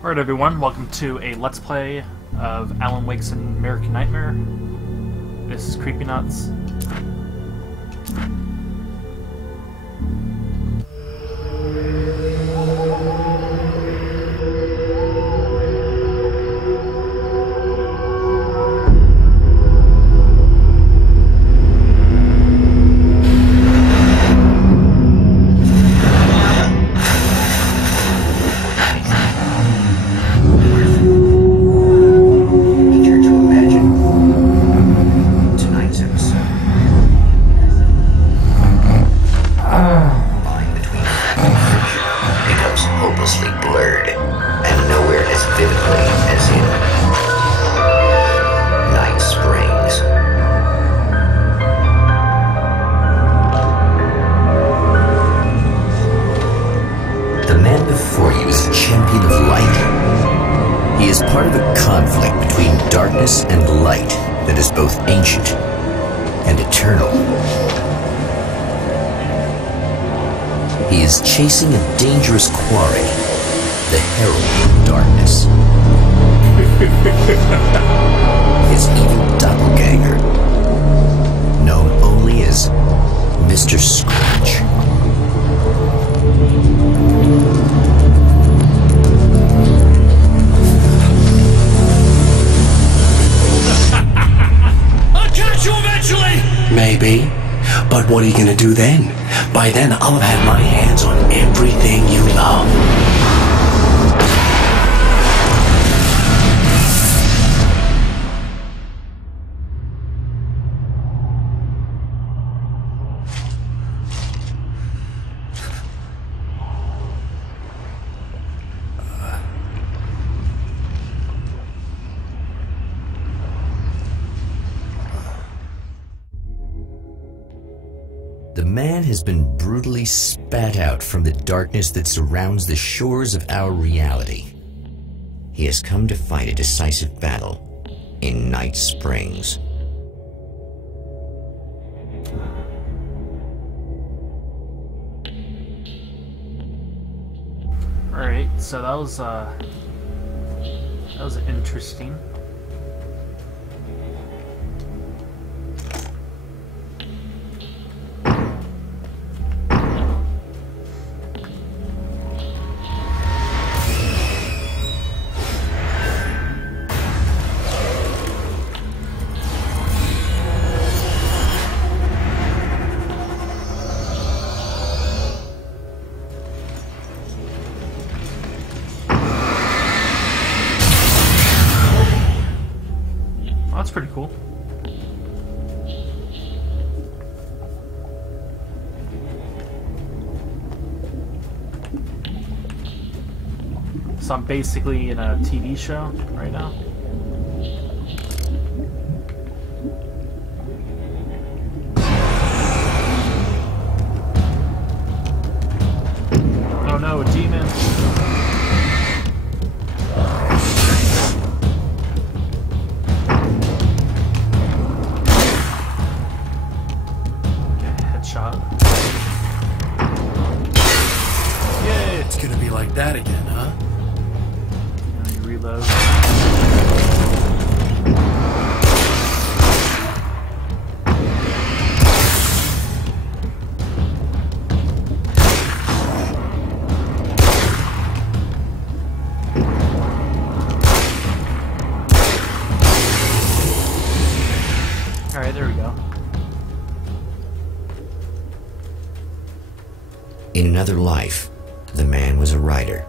Alright everyone, welcome to a Let's Play of Alan Wake's American Nightmare. This is Creepy Nuts. And light that is both ancient and eternal. He is chasing a dangerous quarry, the herald of darkness. His evil doppelganger, known only as Mr. Scratch. Maybe, but what are you gonna do then? By then, I'll have had my hands on everything you love. The man has been brutally spat out from the darkness that surrounds the shores of our reality. He has come to fight a decisive battle in Night Springs. Alright, so that was interesting. That's pretty cool. So I'm basically in a TV show right now. Oh no, a demon. Yeah, it's gonna be like that again, huh? Reload. Alright, there we go. In another life, the man was a writer.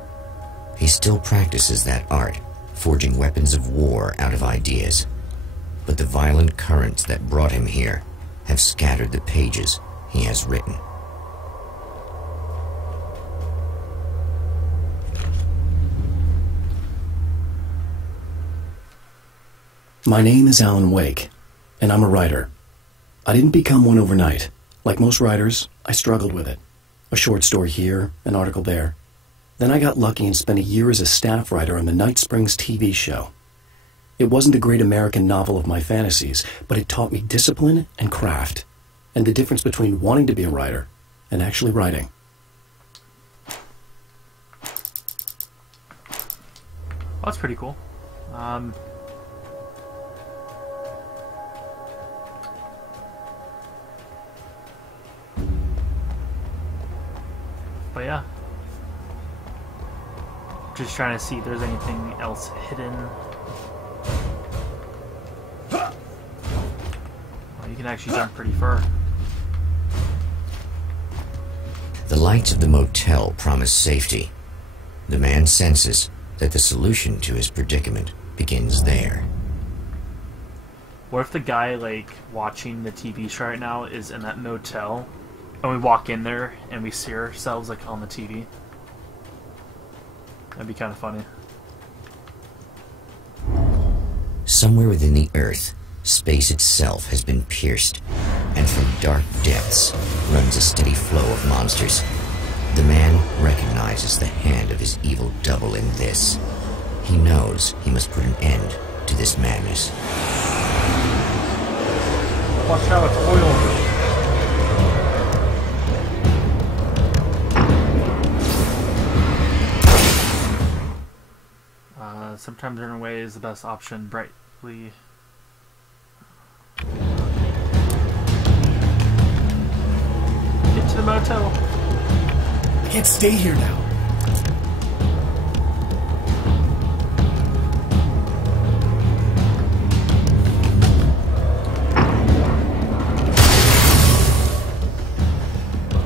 He still practices that art, forging weapons of war out of ideas. But the violent currents that brought him here have scattered the pages he has written. My name is Alan Wake, and I'm a writer. I didn't become one overnight. Like most writers, I struggled with it. A short story here, an article there. Then I got lucky and spent a year as a staff writer on the Night Springs TV show. It wasn't a great American novel of my fantasies, but it taught me discipline and craft, and the difference between wanting to be a writer and actually writing. Well, that's pretty cool. But yeah. Just trying to see if there's anything else hidden. Well, you can actually jump pretty far. The lights of the motel promise safety. The man senses that the solution to his predicament begins there. What if the guy, like, watching the TV show right now is in that motel, and we walk in there and we see ourselves, like, on the TV? That'd be kind of funny. Somewhere within the Earth, space itself has been pierced, and from dark depths runs a steady flow of monsters. The man recognizes the hand of his evil double in this. He knows he must put an end to this madness. Watch out, it's oil. Sometimes running away is the best option. Brightly. Get to the motel. I can't stay here now.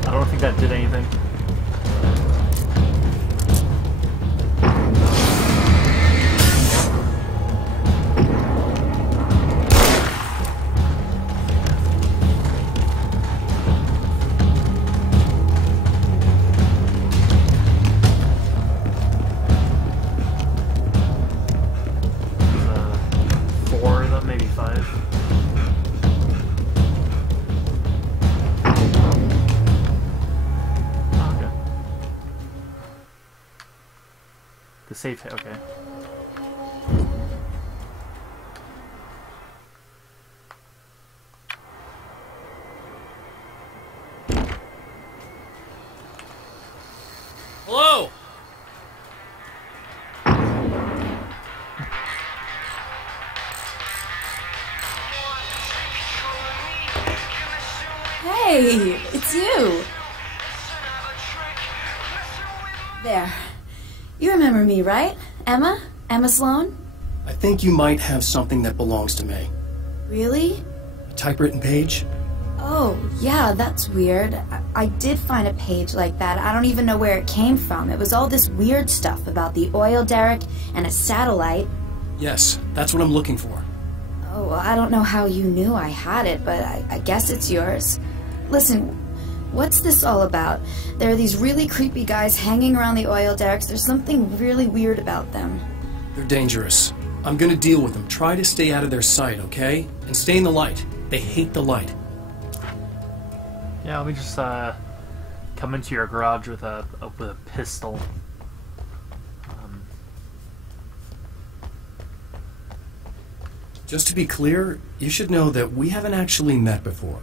I don't think that did anything. Safe hit, okay. Hello! Hey, it's you. There. You remember me, right? Emma? Emma Sloan? I think you might have something that belongs to me. Really? A typewritten page? Oh, yeah, that's weird. I did find a page like that. I don't even know where it came from. It was all this weird stuff about the oil derrick and a satellite. Yes, that's what I'm looking for. Oh, well, I don't know how you knew I had it, but I guess it's yours. Listen, what's this all about? There are these really creepy guys hanging around the oil derricks. There's something really weird about them. They're dangerous. I'm gonna deal with them. Try to stay out of their sight, okay? And stay in the light. They hate the light. Yeah, let me just come into your garage with a pistol. Just to be clear, you should know that we haven't actually met before.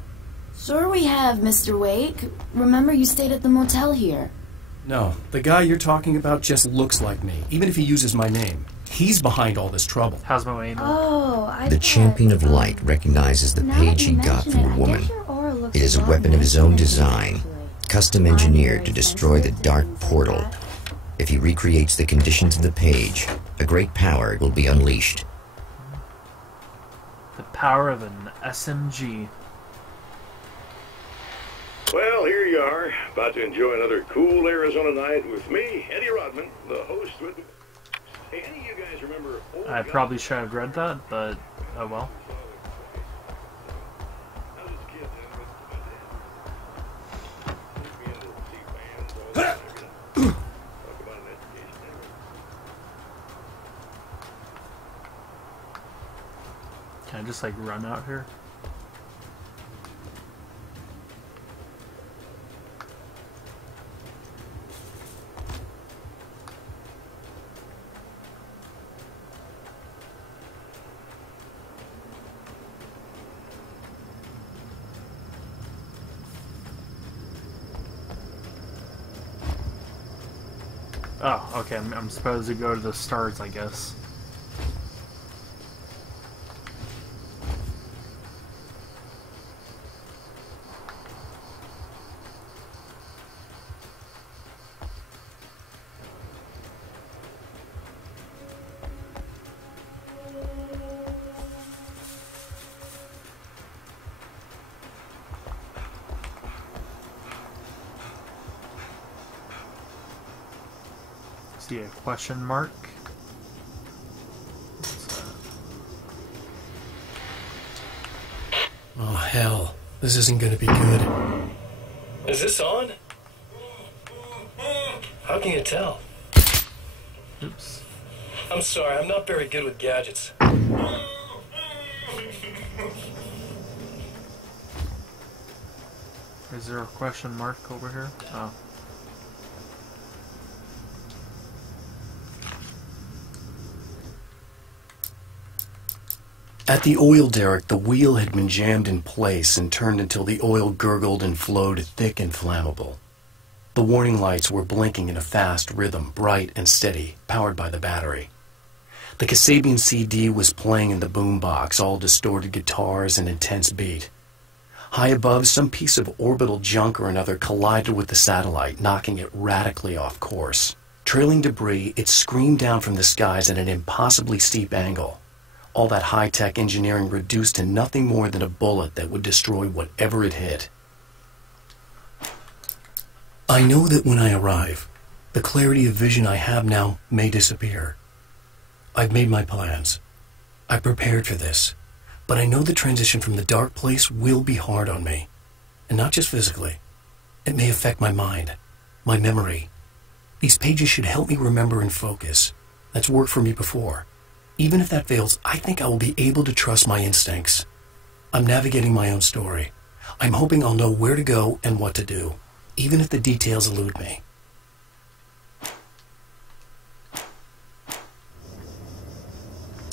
Sure we have, Mr. Wake. Remember you stayed at the motel here. No, the guy you're talking about just looks like me, even if he uses my name. He's behind all this trouble. How's my way? Oh, The champion of light recognizes the page he got from a woman. It is a weapon of his own design, custom engineered to destroy the dark portal. If he recreates the conditions of the page, a great power will be unleashed. The power of an SMG. Well, here you are, about to enjoy another cool Arizona night with me, Eddie Rodman, the host with... Hey, any of you guys remember... I probably should have read that, but oh well. Can I just like run out here? Oh, okay. I'm supposed to go to the stars, I guess. See a question mark. Oh, hell. This isn't gonna be good. Is this on? How can you tell? Oops. I'm sorry, I'm not very good with gadgets. Is there a question mark over here? Oh. At the oil derrick, the wheel had been jammed in place and turned until the oil gurgled and flowed thick and flammable. The warning lights were blinking in a fast rhythm, bright and steady, powered by the battery. The Kasabian CD was playing in the boombox, all distorted guitars and intense beat. High above, some piece of orbital junk or another collided with the satellite, knocking it radically off course. Trailing debris, it screamed down from the skies at an impossibly steep angle. All that high-tech engineering reduced to nothing more than a bullet that would destroy whatever it hit. I know that when I arrive, the clarity of vision I have now may disappear. I've made my plans. I prepared for this, but I know the transition from the dark place will be hard on me. And not just physically. It may affect my mind, my memory. These pages should help me remember and focus. That's worked for me before. Even if that fails, I think I will be able to trust my instincts. I'm navigating my own story. I'm hoping I'll know where to go and what to do, even if the details elude me.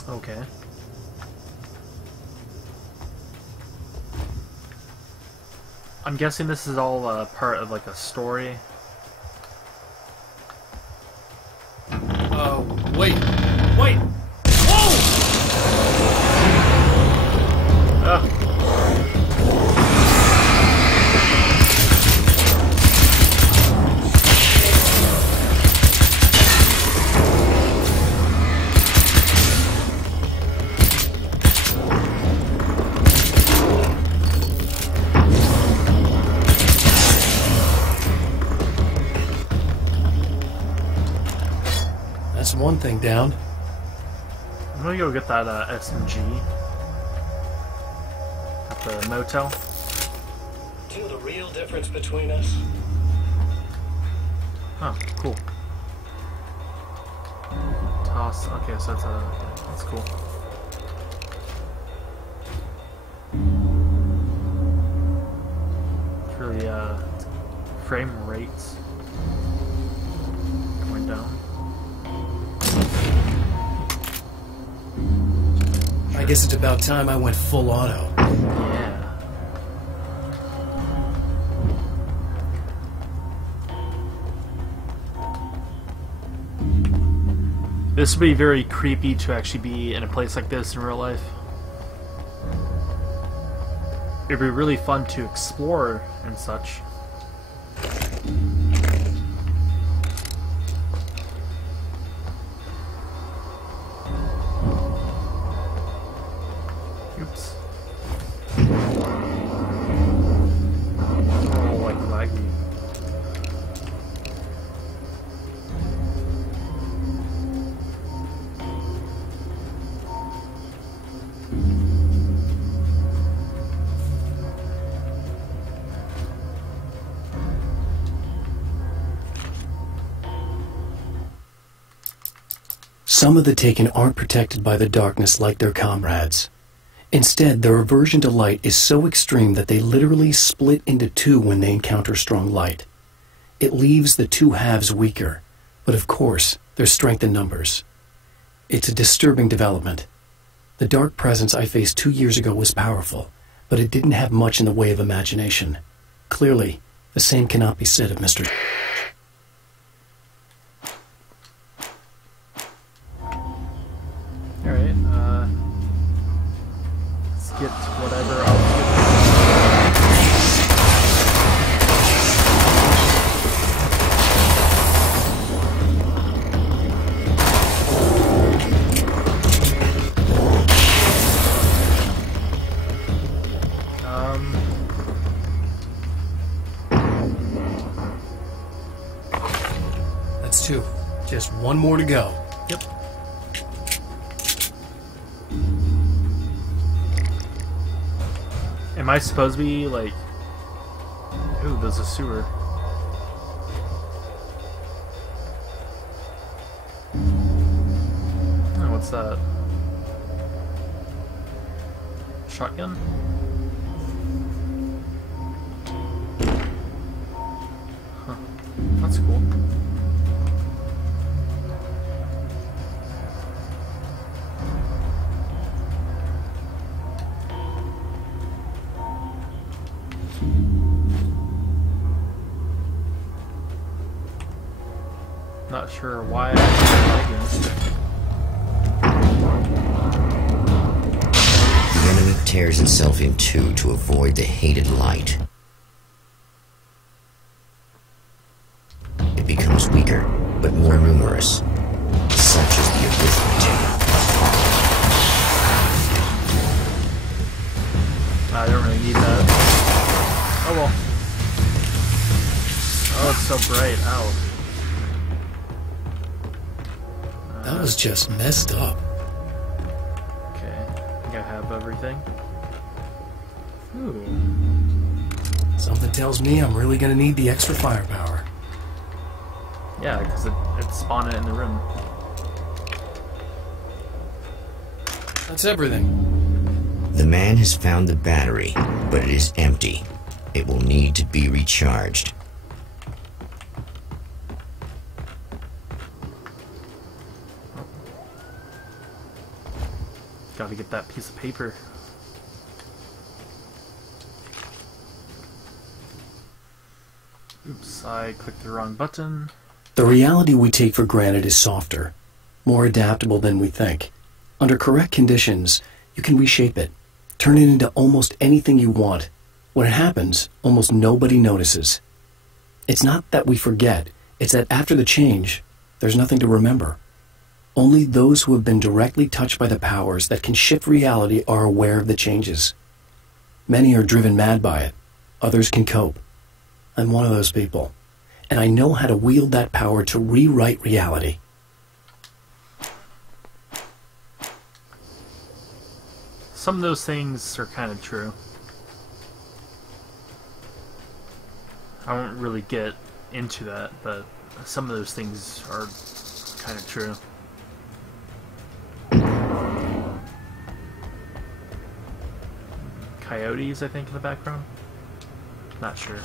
Okay. I'm guessing this is all part of like a story. Wait! Wait! That's one thing down. I'm gonna go get that SMG at the motel. Do you know the real difference between us? Oh, cool. Toss. Okay, so that's cool. It's really frame rates going down. I guess it's about time I went full auto. Yeah. This would be very creepy to actually be in a place like this in real life. It'd be really fun to explore and such. Oops. Oh, like laggy. Some of the Taken aren't protected by the darkness like their comrades. Instead, their aversion to light is so extreme that they literally split into two when they encounter strong light. It leaves the two halves weaker, but of course, there's strength in numbers. It's a disturbing development. The dark presence I faced 2 years ago was powerful, but it didn't have much in the way of imagination. Clearly, the same cannot be said of Mr. get whatever I'll get. That's 2. Just 1 more to go. Yep. Am I supposed to be like... Ooh, there's a sewer. Oh, what's that? Shotgun? Huh. That's cool. Not sure why I The enemy tears itself in two to avoid the hated light. It becomes weaker, but more numerous. Such is the arithmetic. I don't really need that. Oh well. Oh, it's so bright. Ow. That was just messed up. Okay. I think I have everything. Ooh. Something tells me I'm really gonna need the extra firepower. Yeah, because it spawned it in the room. That's everything. The man has found the battery, but it is empty. It will need to be recharged. Gotta get that piece of paper. Oops, I clicked the wrong button. The reality we take for granted is softer, more adaptable than we think. Under correct conditions, you can reshape it, turn it into almost anything you want. When it happens, almost nobody notices. It's not that we forget, it's that after the change, there's nothing to remember. Only those who have been directly touched by the powers that can shift reality are aware of the changes. Many are driven mad by it. Others can cope. I'm one of those people, and I know how to wield that power to rewrite reality. Some of those things are kind of true. I won't really get into that, but some of those things are kind of true. Coyotes, I think, in the background? Not sure.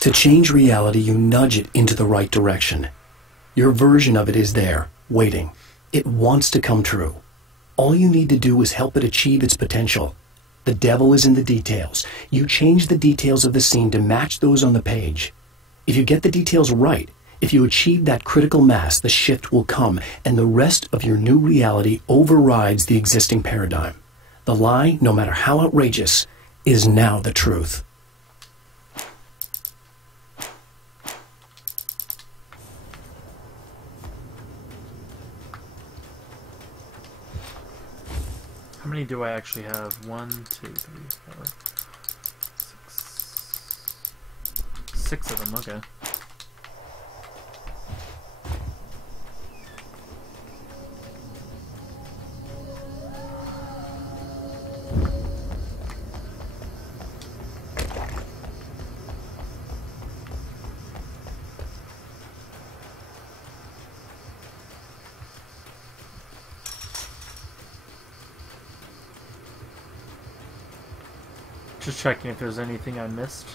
To change reality, you nudge it into the right direction. Your version of it is there, waiting. It wants to come true. All you need to do is help it achieve its potential. The devil is in the details. You change the details of the scene to match those on the page. If you get the details right, if you achieve that critical mass, the shift will come, and the rest of your new reality overrides the existing paradigm. The lie, no matter how outrageous, is now the truth. How many do I actually have? 1, 2, 3, 4, 6. 6 of them, okay. Just checking if there's anything I missed.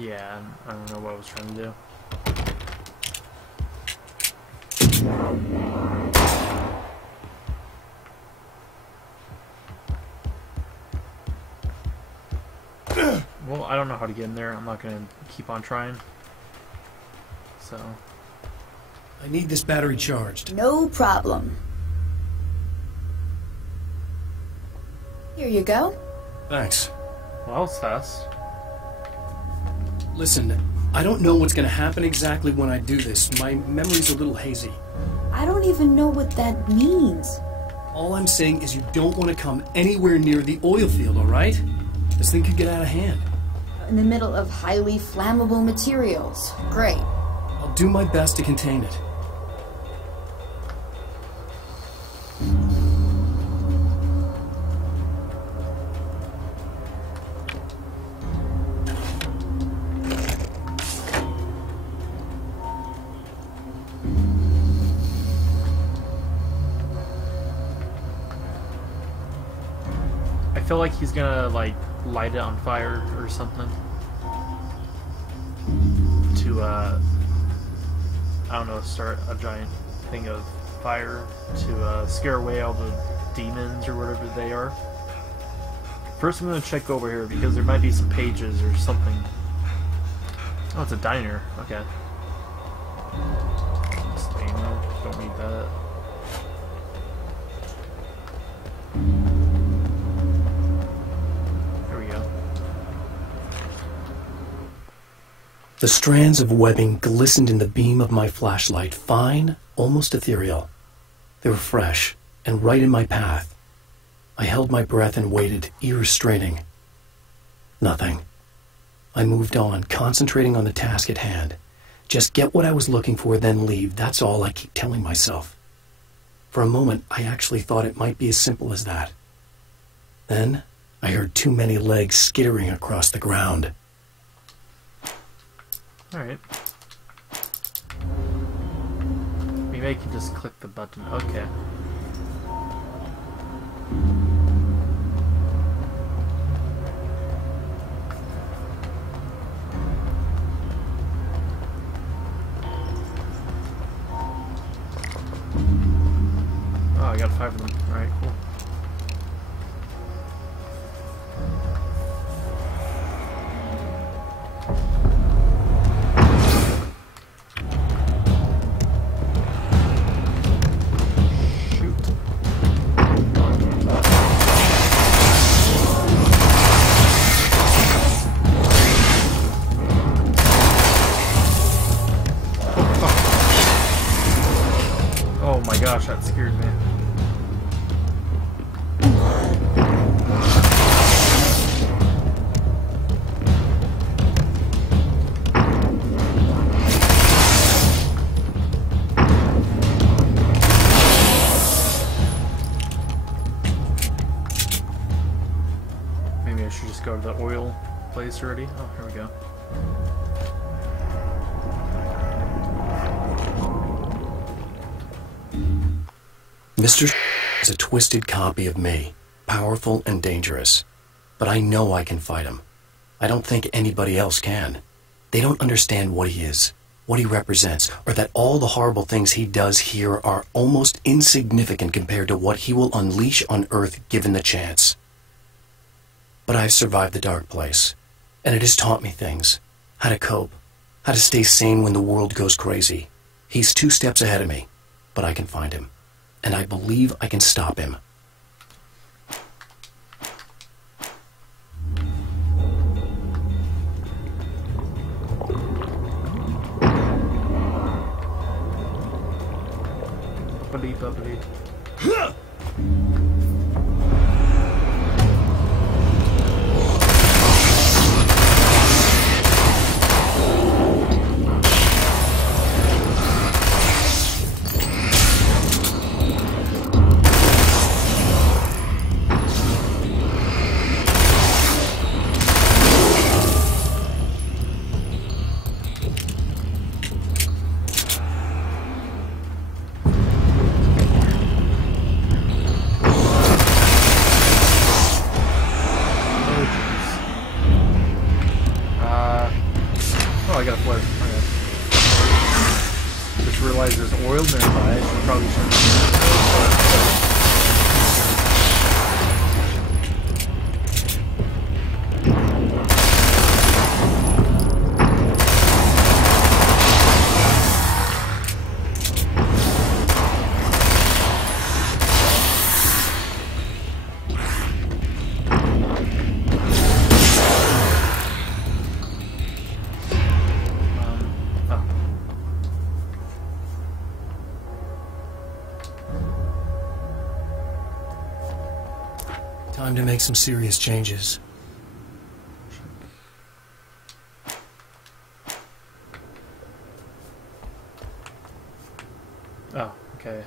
Yeah, I don't know what I was trying to do. Well, I don't know how to get in there. I'm not going to keep on trying. So. I need this battery charged. No problem. Here you go. Thanks. Well, that was fast. Listen, I don't know what's gonna happen exactly when I do this. My memory's a little hazy. I don't even know what that means. All I'm saying is you don't want to come anywhere near the oil field, alright? This thing could get out of hand. In the middle of highly flammable materials. Great. I'll do my best to contain it. I feel like he's gonna, like, light it on fire or something. To, I don't know, start a giant thing of fire to scare away all the demons or whatever they are. First I'm gonna check over here because there might be some pages or something. Oh, it's a diner. Okay. Don't need that. The strands of webbing glistened in the beam of my flashlight, fine, almost ethereal. They were fresh and right in my path. I held my breath and waited, ears straining. Nothing. I moved on, concentrating on the task at hand. Just get what I was looking for, then leave. That's all I keep telling myself. For a moment, I actually thought it might be as simple as that. Then, I heard too many legs skittering across the ground. Alright. Maybe I can just click the button. Okay. Oh, I got 5 of them. Alright, cool. Oh my gosh, that scared me. Maybe I should just go to the oil place already. Oh, here we go. Mr. is a twisted copy of me, powerful and dangerous. But I know I can fight him. I don't think anybody else can. They don't understand what he is, what he represents, or that all the horrible things he does here are almost insignificant compared to what he will unleash on Earth given the chance. But I've survived the dark place, and it has taught me things. How to cope, how to stay sane when the world goes crazy. He's 2 steps ahead of me, but I can find him. And I believe I can stop him. Bubbly, bubbly. I got a flare. Okay. Just realized there's oil nearby. I probably shouldn't. Time to make some serious changes. Oh, okay.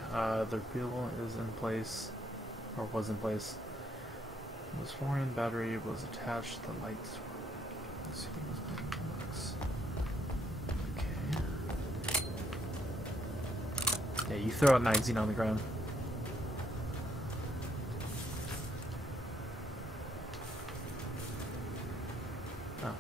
The fuel is in place, or was in place. The foreign battery was attached to the lights. Let's see what was okay. Yeah, you throw a magazine on the ground. Oh.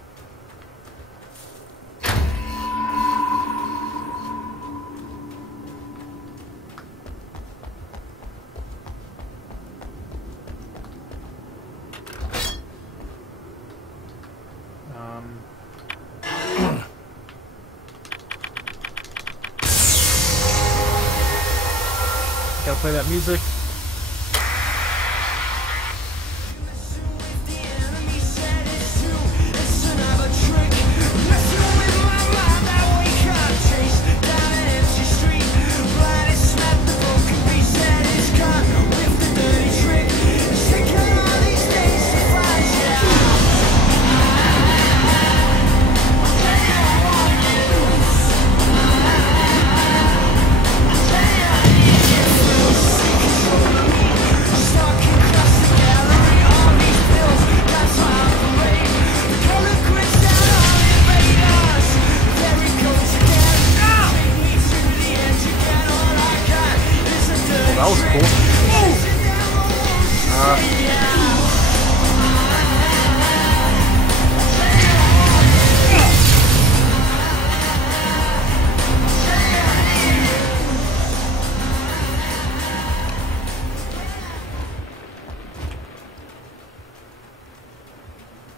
Gotta play that music. That was cool.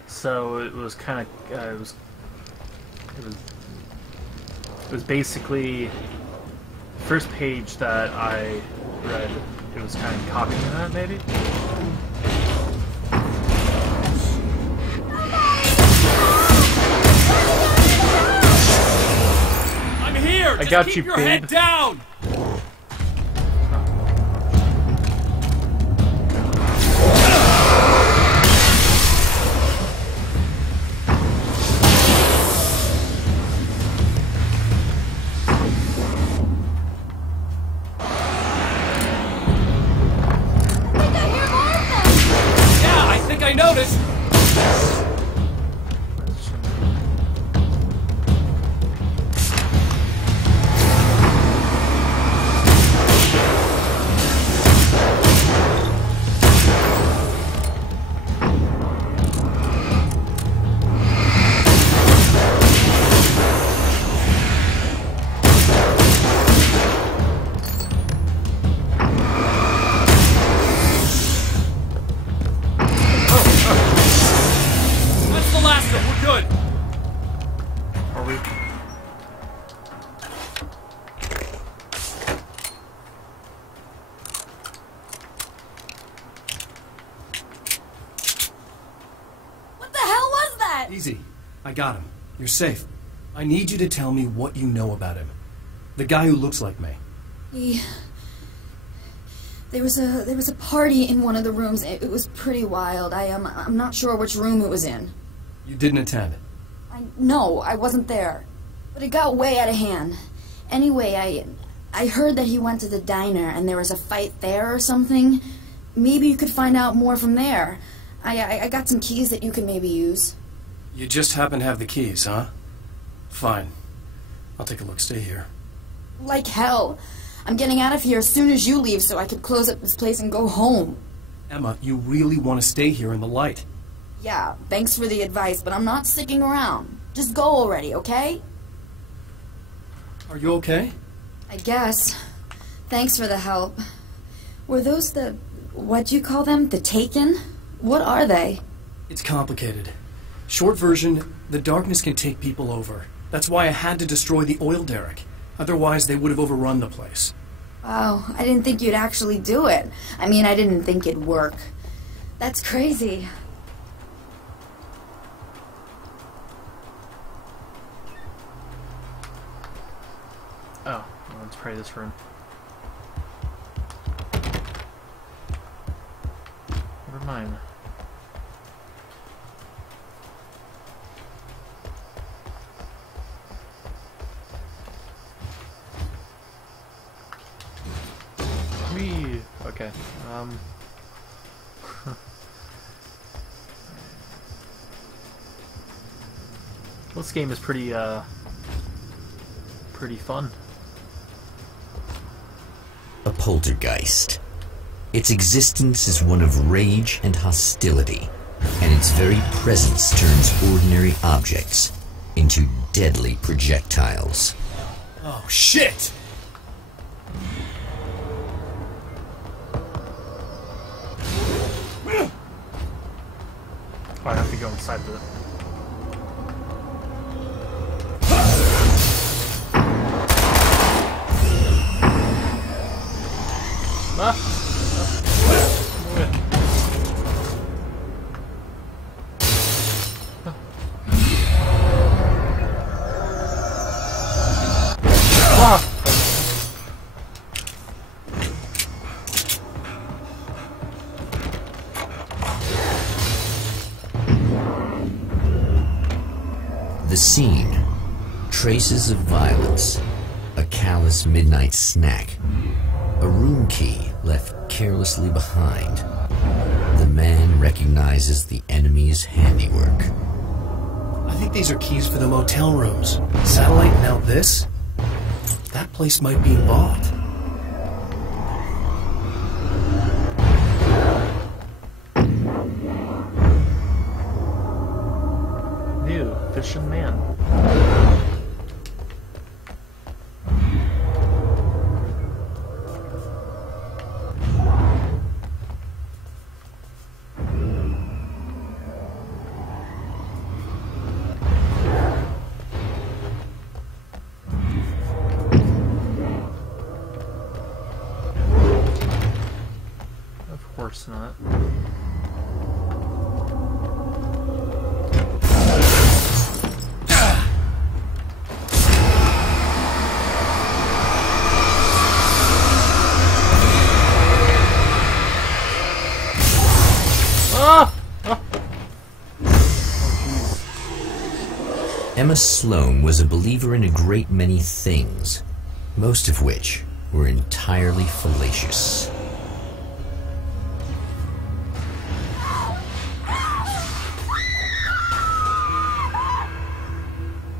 So it was kind of it was basically the first page that I read. It was kind of copying that, maybe. I'm here. I got keep you, your babe. head down. I noticed. Easy. I got him. You're safe. I need you to tell me what you know about him. The guy who looks like me. There was a party in one of the rooms. It was pretty wild. I'm not sure which room it was in. You didn't attend? No, I wasn't there. But it got way out of hand. Anyway, I heard that he went to the diner and there was a fight there or something. Maybe you could find out more from there. I got some keys that you could maybe use. You just happen to have the keys, huh? Fine. I'll take a look. Stay here. Like hell. I'm getting out of here as soon as you leave so I could close up this place and go home. Emma, you really want to stay here in the light? Yeah, thanks for the advice, but I'm not sticking around. Just go already, okay? Are you okay? I guess. Thanks for the help. Were those what'd you call them? The Taken? What are they? It's complicated. Short version, the darkness can take people over. That's why I had to destroy the oil derrick. Otherwise, they would have overrun the place. Wow, I didn't think you'd actually do it. I mean, I didn't think it'd work. That's crazy. Oh, well, let's pray this room. Never mind. Whee! Okay. This game is pretty fun. A poltergeist. Its existence is one of rage and hostility, and its very presence turns ordinary objects into deadly projectiles. Oh, shit! Oh, I have to go inside the... The scene. Traces of violence. A callous midnight snack. A room key left carelessly behind. The man recognizes the enemy's handiwork. I think these are keys for the motel rooms. Satellite, now this? That place might be involved. New fishing man. Of course not. Emma Sloan was a believer in a great many things, most of which were entirely fallacious.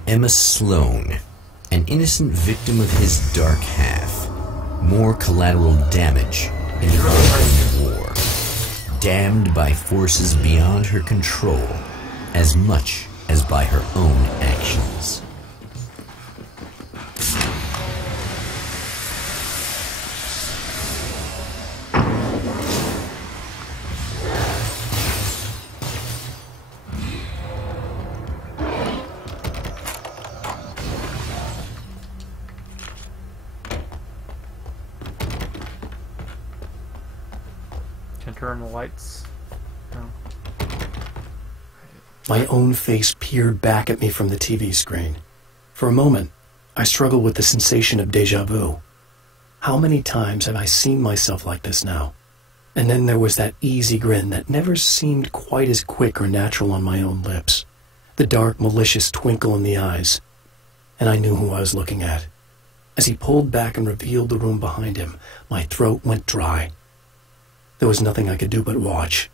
Emma Sloan, an innocent victim of his dark half, more collateral damage in an open war, damned by forces beyond her control as much as by her own actions. Can turn the lights. No. My own face peered back at me from the TV screen. For a moment, I struggled with the sensation of déjà vu. How many times have I seen myself like this now? And then there was that easy grin that never seemed quite as quick or natural on my own lips. The dark, malicious twinkle in the eyes. And I knew who I was looking at. As he pulled back and revealed the room behind him, my throat went dry. There was nothing I could do but watch.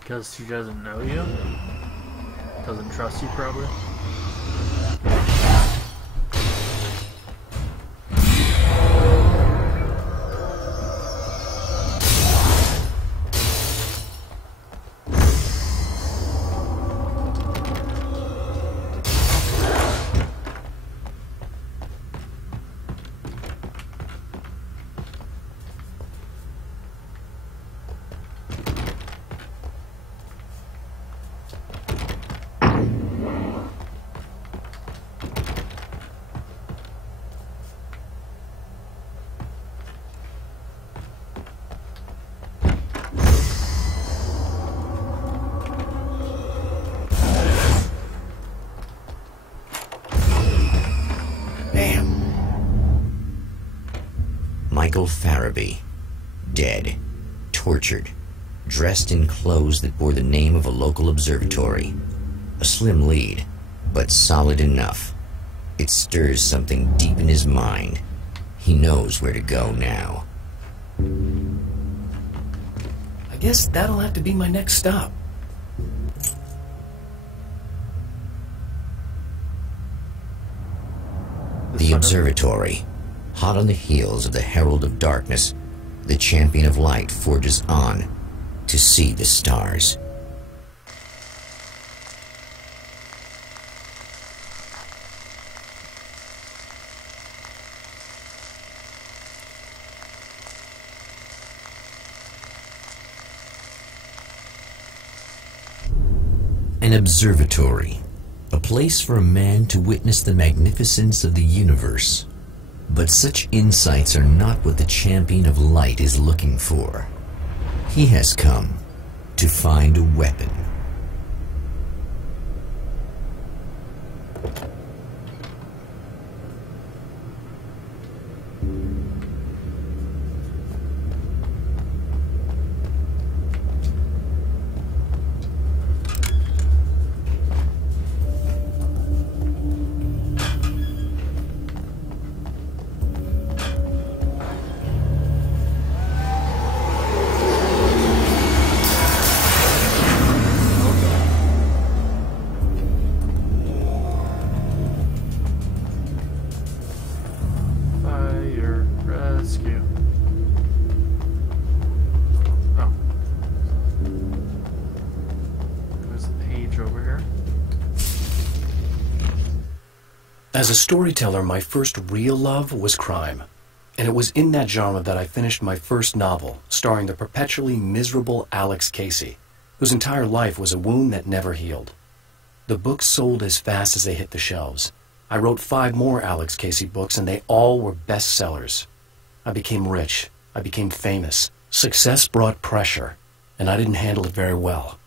Because he doesn't know you? Doesn't trust you, probably? Michael Farabee, dead, tortured, dressed in clothes that bore the name of a local observatory. A slim lead, but solid enough. It stirs something deep in his mind. He knows where to go now. I guess that'll have to be my next stop. The observatory. Hot on the heels of the Herald of Darkness, the Champion of Light forges on to see the stars. An observatory, a place for a man to witness the magnificence of the universe. But such insights are not what the Champion of Light is looking for. He has come to find a weapon. As a storyteller, my first real love was crime. And it was in that genre that I finished my first novel, starring the perpetually miserable Alex Casey, whose entire life was a wound that never healed. The books sold as fast as they hit the shelves. I wrote 5 more Alex Casey books, and they all were bestsellers. I became rich. I became famous. Success brought pressure, and I didn't handle it very well.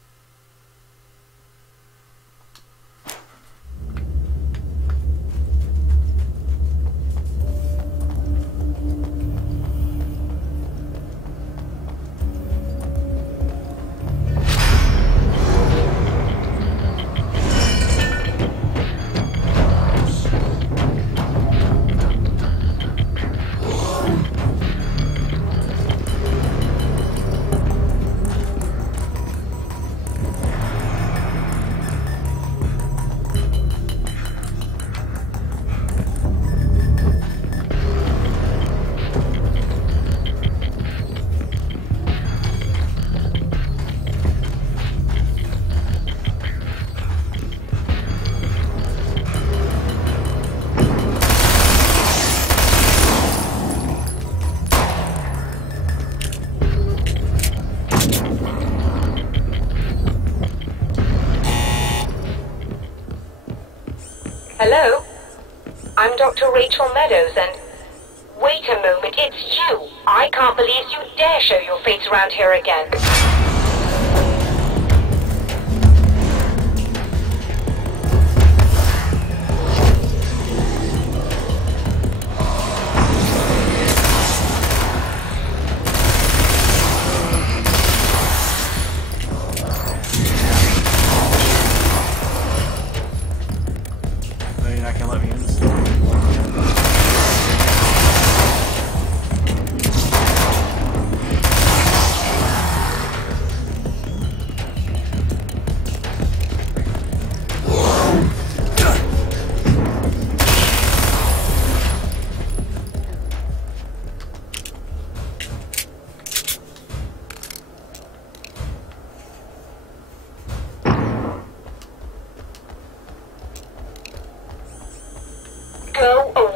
Hello? I'm Dr. Rachel Meadows, and... Wait a moment, it's you! I can't believe you dare show your face around here again.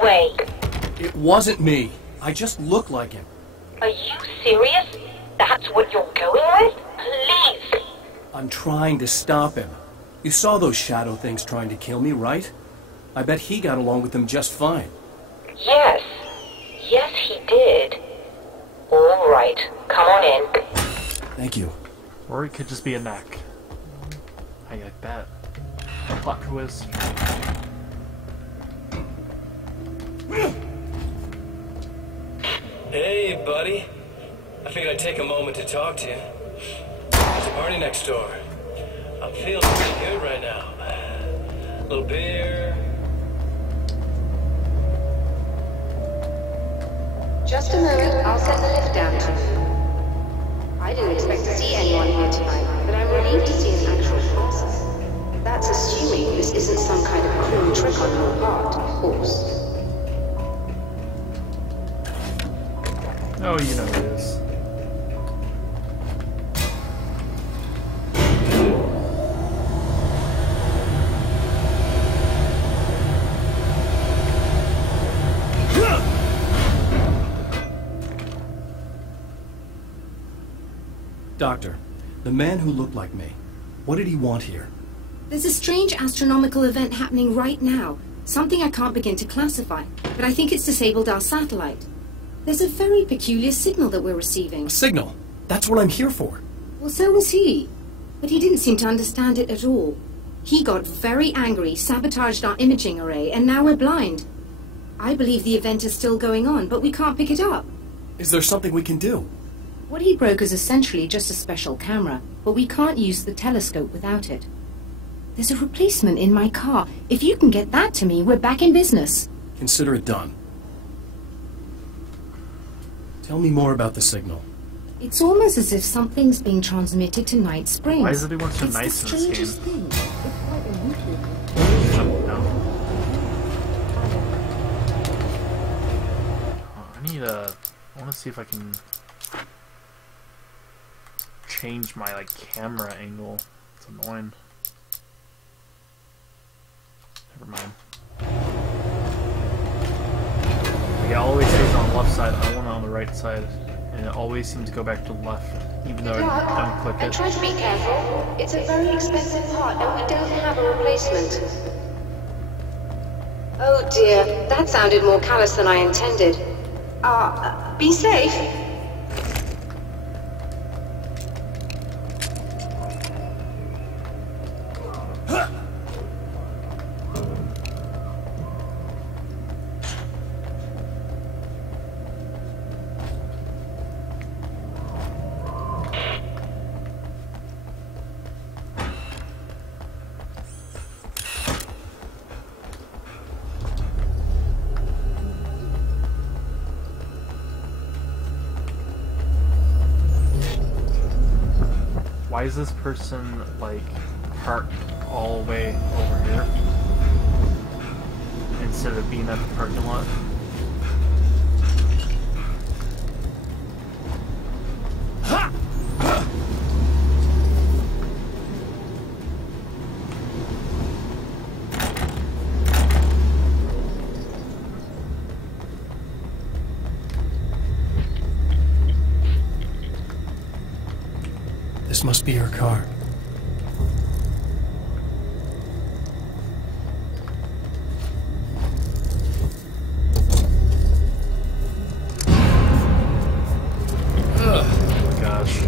way. It wasn't me. I just look like him. Are you serious? That's what you're going with? Please. I'm trying to stop him. You saw those shadow things trying to kill me, right? I bet he got along with them just fine. Yes. Yes, he did. All right. Come on in. Thank you. Or it could just be a neck. I like that. A plot twist. Hey, buddy. I figured I'd take a moment to talk to you. There's a party next door. I'm feeling pretty good right now. A little beer. Just a moment, I'll send the lift down to you. I didn't expect to see anyone here tonight, but I'm relieved to see an actual person. That's assuming this isn't some kind of cruel trick on your part, of course. Oh, you know it is. Doctor, the man who looked like me, what did he want here? There's a strange astronomical event happening right now. Something I can't begin to classify, but I think it's disabled our satellite. There's a very peculiar signal that we're receiving. A signal? That's what I'm here for. Well, so was he. But he didn't seem to understand it at all. He got very angry, sabotaged our imaging array, and now we're blind. I believe the event is still going on, but we can't pick it up. Is there something we can do? What he broke is essentially just a special camera, but we can't use the telescope without it. There's a replacement in my car. If you can get that to me, we're back in business. Consider it done. Tell me more about the signal. It's almost as if something's being transmitted to Night Springs. Why is everyone so It's nice the in this strangest game? thing. It's quite unusual. Jump down. Oh, I want to see if I can change my camera angle. It's annoying. Never mind. It always stays on the left side. I want it on the right side, and it always seems to go back to the left, even though I don't click And it. try to be careful. It's a very expensive part, and we don't have a replacement. Oh dear, that sounded more callous than I intended. Be safe. Why is this person parked all the way over here instead of being at the parking lot? This must be her car. Oh gosh.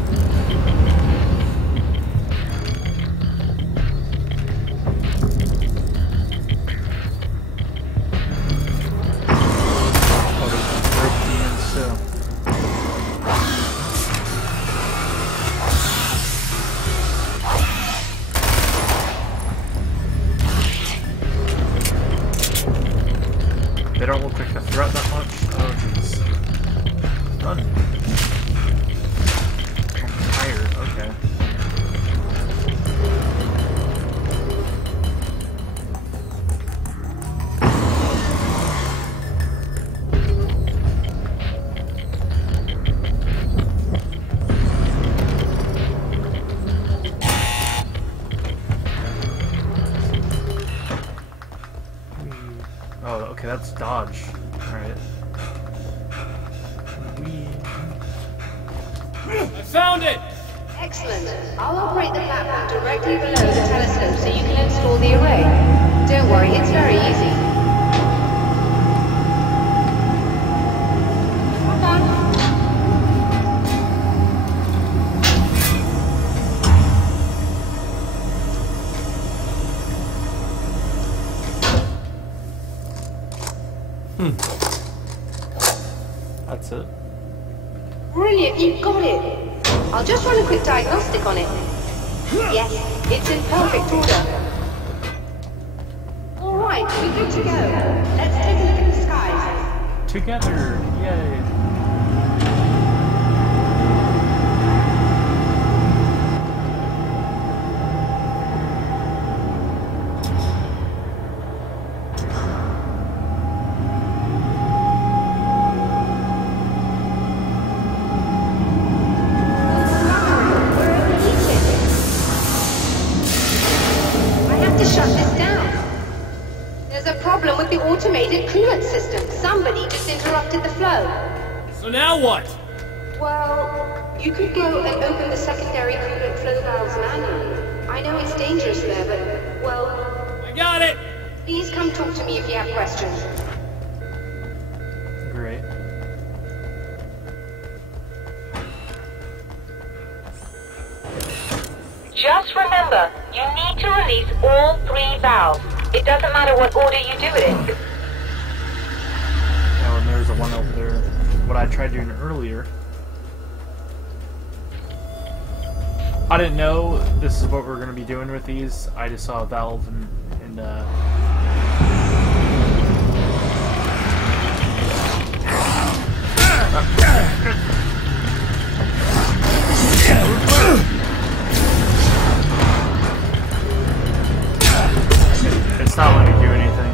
Oh, there's rope demons too. Okay, that's dodge. Alright. I found it! Excellent. I'll operate the platform directly below the telescope so you can install the array. Don't worry, it's very easy. Hold on. That's it. Brilliant, you've got it. I'll just run a quick diagnostic on it. Yes, it's in perfect order. All right, we're good to go. Let's take a look at the skies. Together! Yay! With the automated coolant system. Somebody just interrupted the flow. So now what? Well, you could go and open the secondary coolant flow valves manually. I know it's dangerous there, but, well... I got it! Please come talk to me if you have questions. Great. Just remember, you need to release all 3 valves. It doesn't matter what order you do it in. Oh, and there's a one over there. What I tried doing earlier. I didn't know this is what we're going to be doing with these. I just saw a valve and it's not letting me do anything.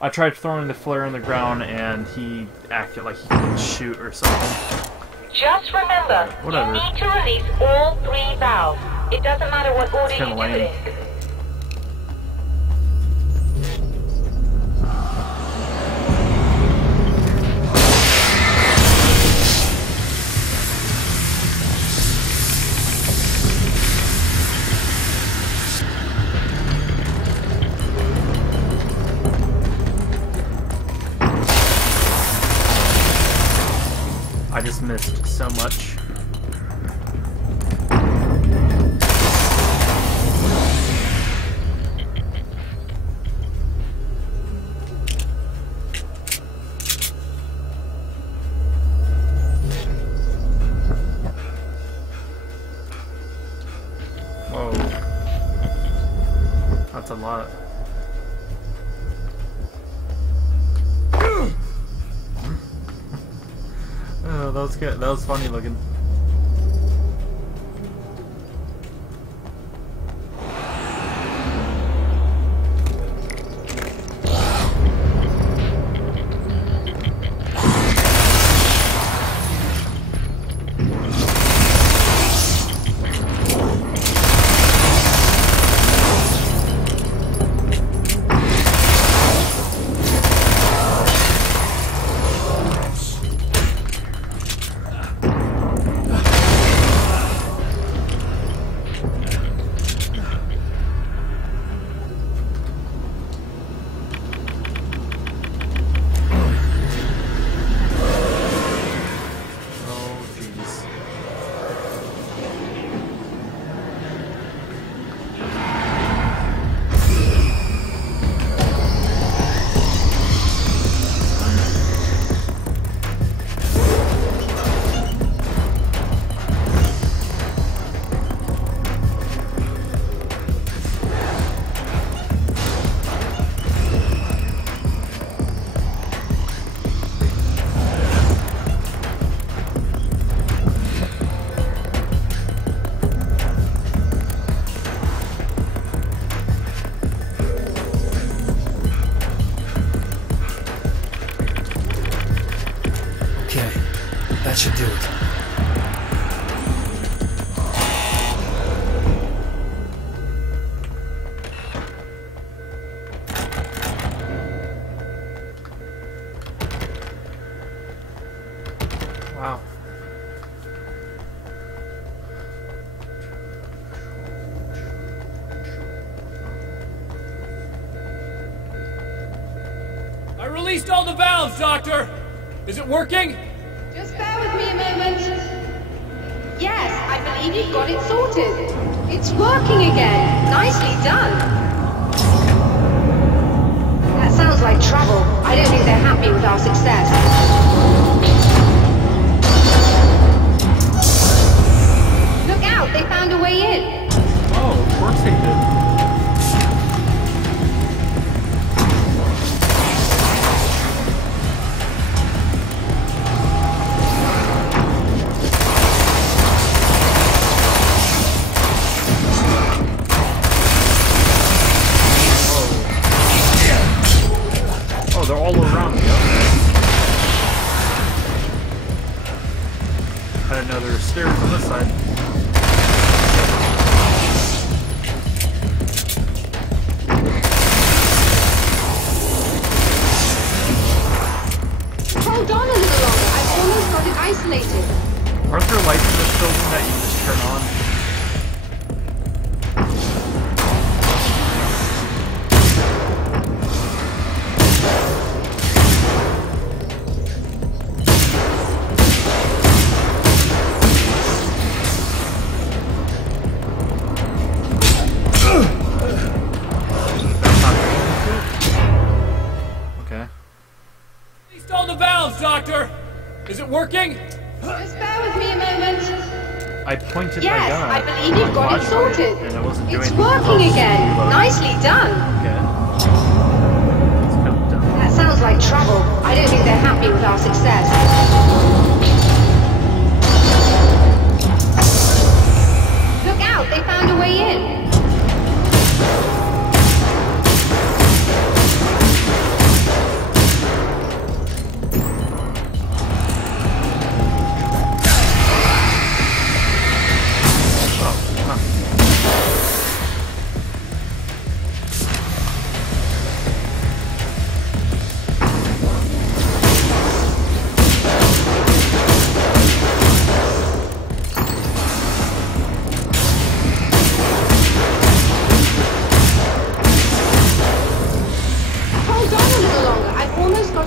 I tried throwing the flare on the ground and he acted like he couldn't shoot or something. Just remember, Whatever. you need to release all 3 valves. It doesn't matter what order you do lame. it in. I just missed so much. Whoa. That's a lot. Oh, that was good. That was funny looking. That should do it. I released all the valves, Doctor! Is it working? Just bear with me a moment. Yes, I believe you've got it sorted. It's working again. Nicely done. That sounds like trouble. I don't think they're happy with our success. Look out, they found a way in. Oh, of course they did. Oh, they're all around me. Okay. I didn't know there were stairs on this side. Hold on a little longer. I've almost got it isolated. Aren't there lights in this building that you just turn on? Doctor! Is it working? Just bear with me a moment. I pointed yes, my gun. I believe you've got it sorted. And it wasn't doing it's working again. Nicely done. Okay. It's kind of done. That sounds like trouble. I don't think they're happy with our success. Look out, they found a way in.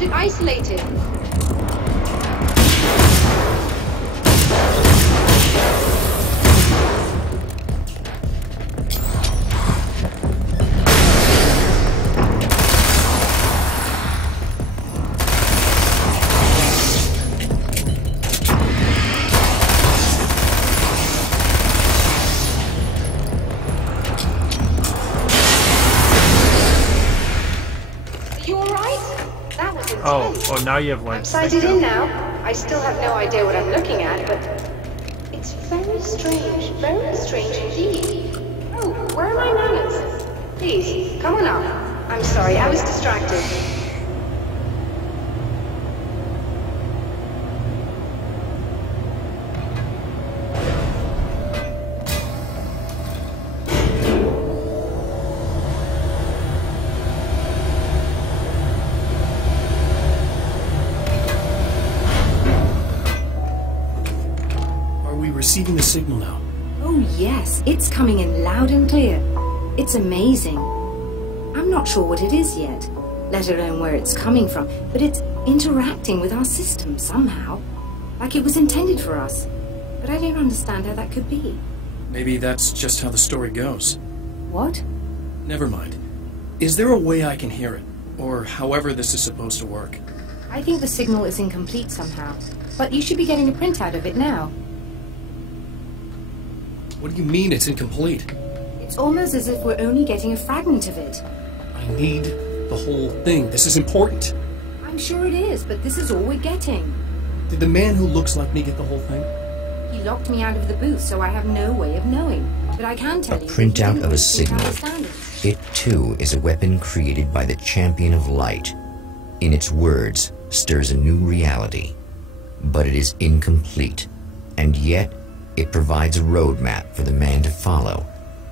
Isolated. Oh, now you have light. I'm sighted in now. I still have no idea what I'm looking at, but it's very strange indeed. Oh, where are my manners? Please, come on up. I'm sorry, I was distracted. Receiving the signal now. Oh yes, it's coming in loud and clear. It's amazing. I'm not sure what it is yet, let alone where it's coming from, but it's interacting with our system somehow. Like it was intended for us. But I don't understand how that could be. Maybe that's just how the story goes. What? Never mind. Is there a way I can hear it? Or however this is supposed to work? I think the signal is incomplete somehow. But you should be getting a printout of it now. What do you mean it's incomplete? It's almost as if we're only getting a fragment of it. I need the whole thing. This is important. I'm sure it is, but this is all we're getting. Did the man who looks like me get the whole thing? He locked me out of the booth, so I have no way of knowing. But I can tell you... A printout of a signal. It, too, is a weapon created by the Champion of Light. In its words, stirs a new reality. But it is incomplete. And yet... it provides a roadmap for the man to follow,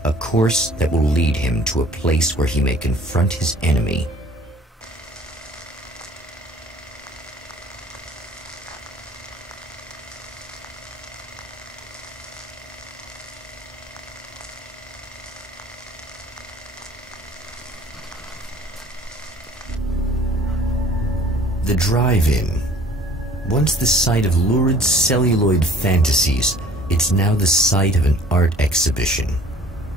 a course that will lead him to a place where he may confront his enemy. The drive-in. Once the site of lurid celluloid fantasies, it's now the site of an art exhibition.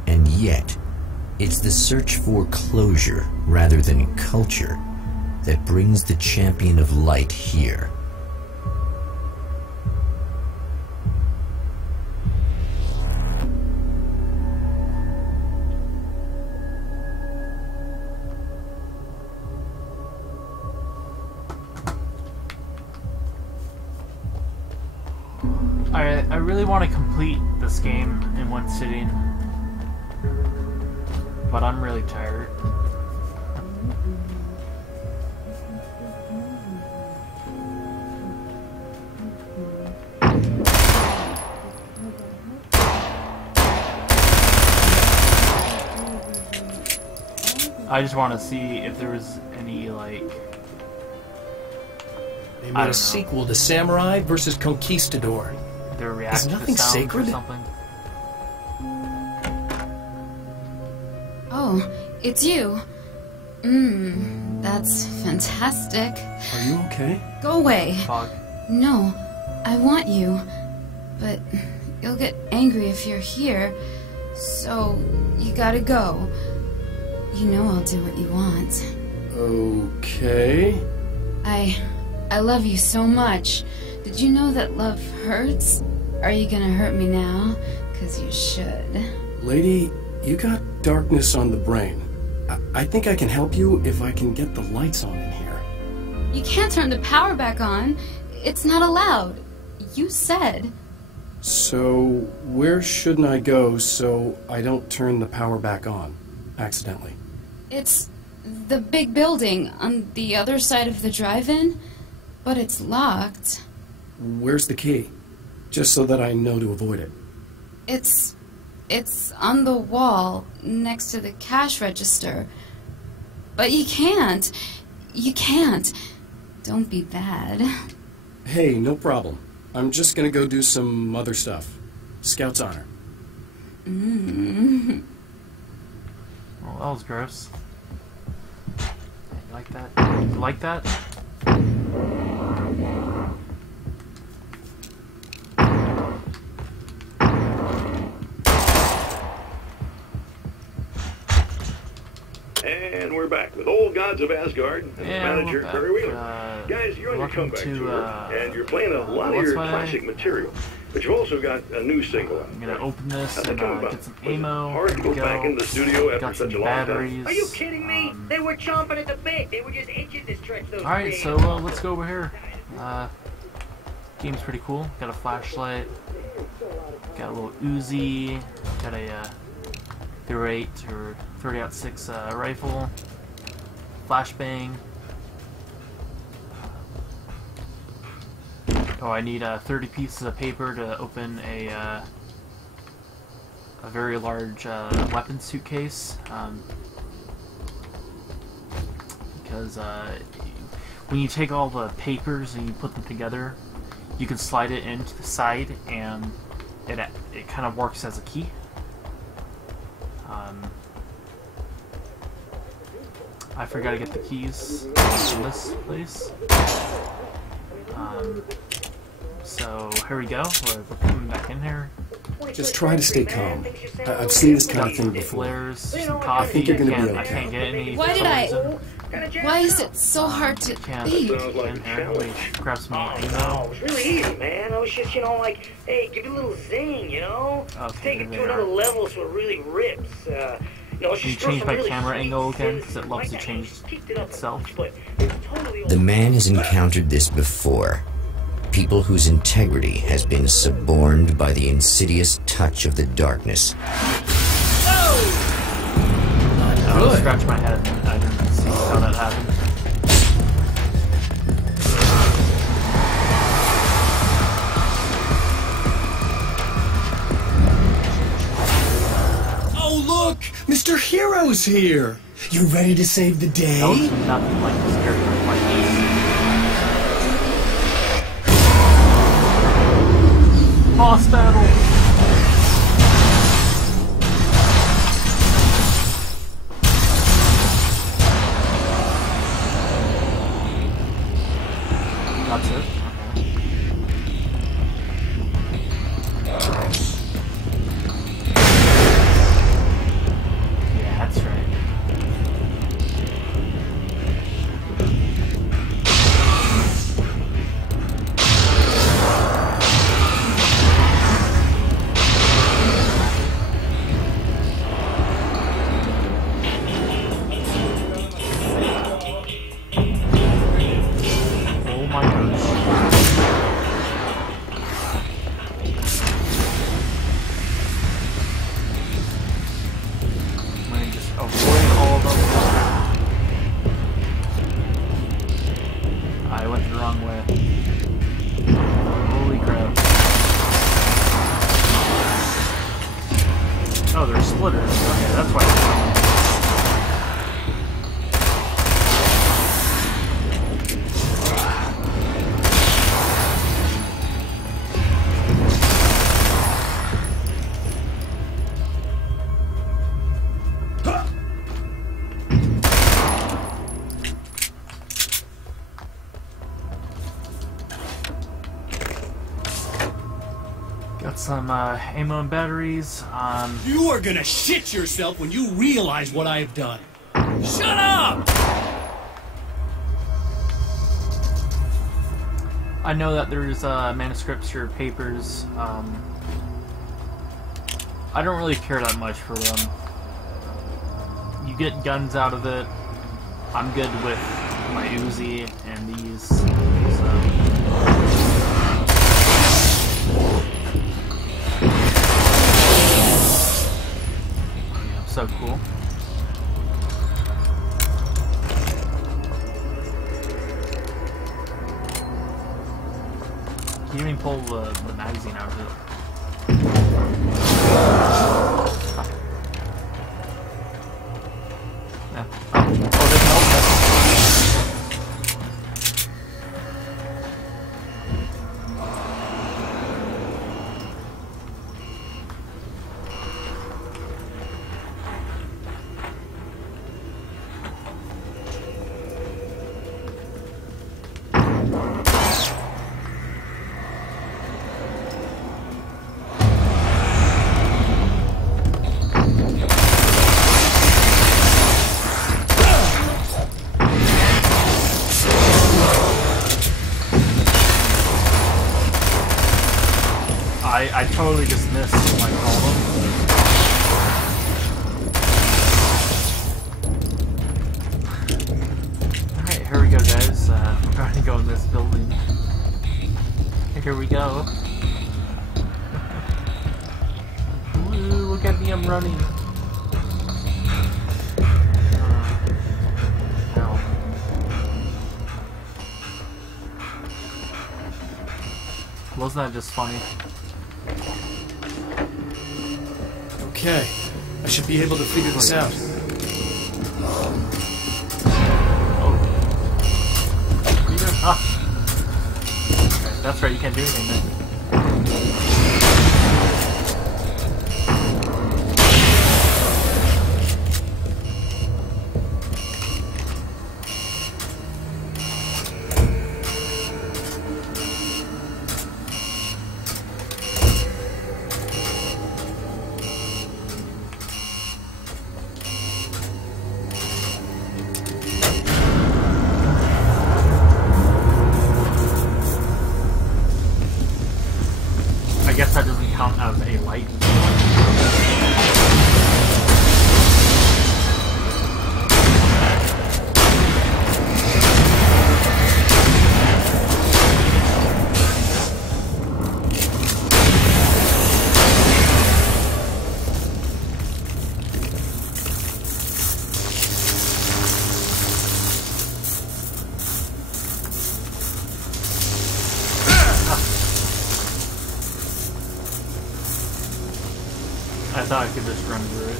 And yet, it's the search for closure rather than culture that brings the champion of light here. I really want to complete this game in one sitting, but I'm really tired. I just want to see if there was any, like... They made a sequel to Samurai vs. Conquistador. Their reaction Is nothing to sounds sacred? or something. Oh, it's you. That's fantastic. Are you okay? Go away. Fuck. No, I want you. But you'll get angry if you're here. So, you gotta go. You know I'll do what you want. Okay. I love you so much. Did you know that love hurts? Are you gonna hurt me now? 'Cause you should. Lady, you got darkness on the brain. I think I can help you if I can get the lights on in here. You can't turn the power back on. It's not allowed. You said. So, where shouldn't I go so I don't turn the power back on accidentally? It's the big building on the other side of the drive-in, but it's locked. Where's the key? Just so that I know to avoid it. It's on the wall next to the cash register. But you can't. You can't. Don't be bad. Hey, no problem. I'm just gonna go do some other stuff. Scout's honor. Mm. Well, that was gross. You like that? You like that? And we're back with Old Gods of Asgard and manager Barry Wheeler. Guys, you're on your comeback tour, and you're playing a lot of your classic material. But you've also got a new single. I'm gonna open this How's and it come about? get some ammo. Hard to go back into the studio after Got such a some long time. batteries. Are you kidding me? They were chomping at the bit. They were just itching to stretch those. Alright, big so let's go over here. Game's pretty cool. Got a flashlight. Got a little Uzi. Got a 38 or 30-06 rifle. Flashbang. Oh, I need 30 pieces of paper to open a very large weapon suitcase. Because when you take all the papers and you put them together, you can slide it into the side, and it kind of works as a key. I forgot to get the keys in this place. So here we go. We're coming back in here. Just try to stay calm. I've seen this kind of thing before. Flares, some coffee. I think you're gonna be okay. I can't get any. Why did for some reason. Why is it so hard to Can't think? in here. Let me grab some No, ammo. it was really easy, man. I was just, like, hey, give it a little zing, you know? Okay, Take it there to they another are. level so it really rips. Let's Can you just throw change some my really camera sweet angle again? scents Because it loves to like that. change Kicked it up a itself. notch, but it's totally The man has encountered this before. People whose integrity has been suborned by the insidious touch of the darkness. I scratched my head. I didn't see how that happened. Oh, look! Mr. Hero's here! You ready to save the day? That was nothing like this character like this. Boss battle! splitters. Okay, that's why. Some ammo and batteries. You are gonna shit yourself when you realize what I have done. Shut up! I know that there's manuscripts or papers. I don't really care that much for them. You get guns out of it. I'm good with my Uzi and these. So. So cool. You can even pull the magazine out of it. Yeah. Oh, there's no I totally just missed like all of them. Alright, here we go guys. We're trying to go in this building. Here we go. Ooh, look at me, I'm running. Ow. Wasn't that just funny? Okay, I should be able to figure this out. Oh. Ah. That's right, you can't do anything then. I guess that doesn't count as a light. I thought I could just run through it.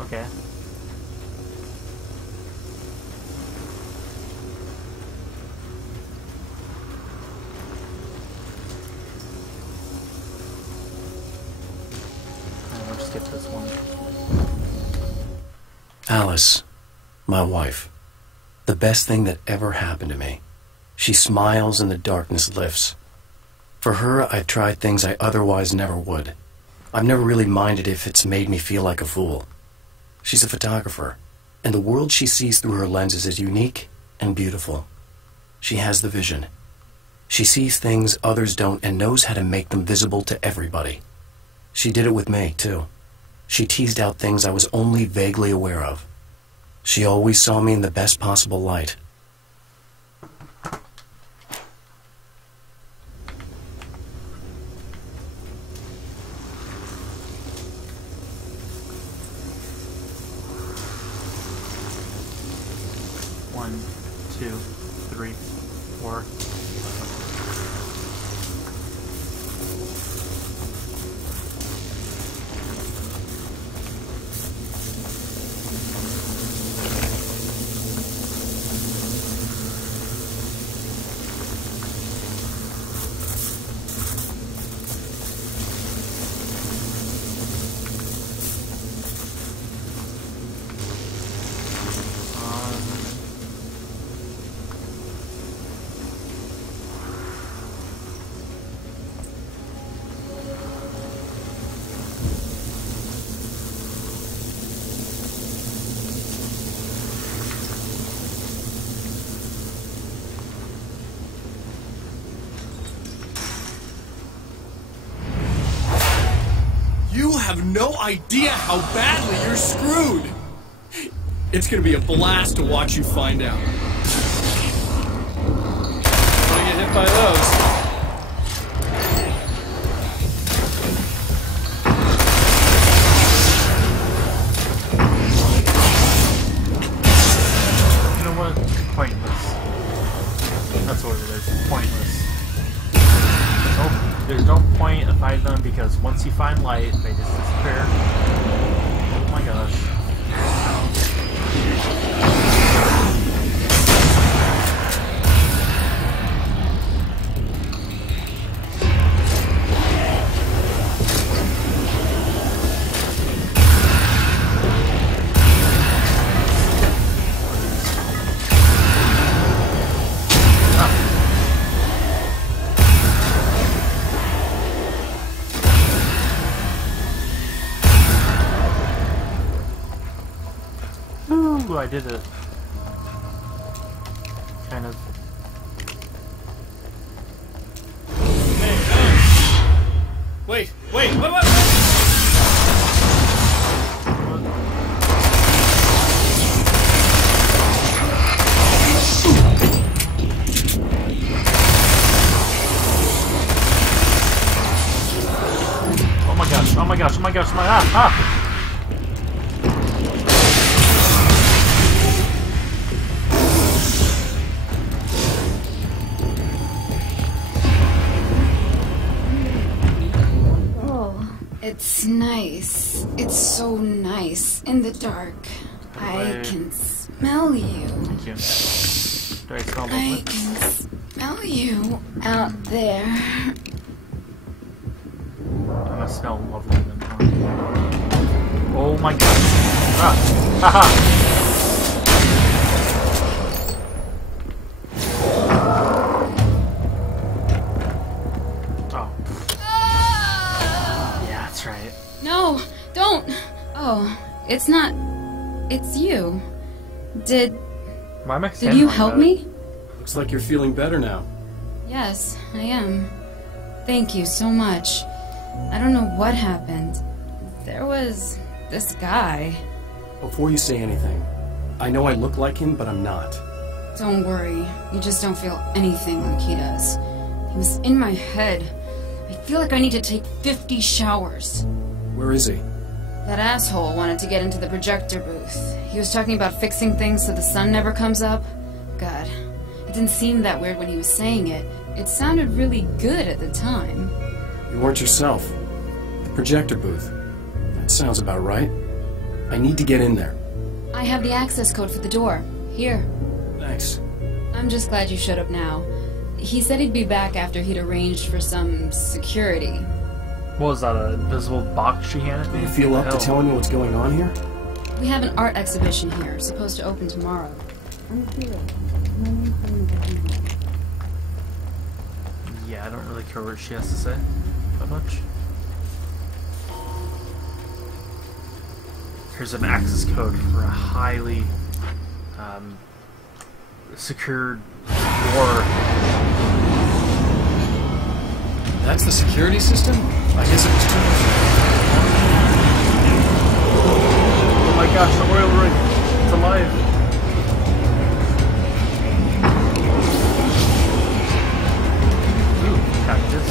Okay. I'll just skip this one. Alice, my wife. The best thing that ever happened to me. She smiles and the darkness lifts. For her, I've tried things I otherwise never would. I've never really minded if it's made me feel like a fool. She's a photographer, and the world she sees through her lenses is unique and beautiful. She has the vision. She sees things others don't and knows how to make them visible to everybody. She did it with me, too. She teased out things I was only vaguely aware of. She always saw me in the best possible light. One, two, three, four. You have no idea how badly you're screwed! It's gonna be a blast to watch you find out. Wanna get hit by those? You know what? Pointless. That's what it is. Pointless. There's no point in fighting them because once you find light, they just disappear. Oh my gosh. Ooh, I did it. Kind of. Wait. Oh my gosh, ah! It's nice. It's so nice in the dark. I can smell you. Thank you. Do I smell lovely? I can smell you out there. I must smell lovely then, huh? Oh my god. Ah! Haha! No, don't! Oh, it's not... It's you. Did you help me? Looks like you're feeling better now. Yes, I am. Thank you so much. I don't know what happened. There was... this guy. Before you say anything, I know I look like him, but I'm not. Don't worry. You just don't feel anything like he does. He was in my head. I feel like I need to take 50 showers. Where is he? That asshole wanted to get into the projector booth. He was talking about fixing things so the sun never comes up. God, it didn't seem that weird when he was saying it. It sounded really good at the time. You weren't yourself. The projector booth. That sounds about right. I need to get in there. I have the access code for the door. Here. Thanks. I'm just glad you showed up now. He said he'd be back after he'd arranged for some security. What was that, an invisible box she handed me? You feel up to telling me what's going on here? We have an art exhibition here, supposed to open tomorrow. Yeah, I don't really care what she has to say that much. Here's an access code for a highly secured door. That's the security system? I guess it was too much. my gosh, the oil rig. It's alive. Ooh, cactus.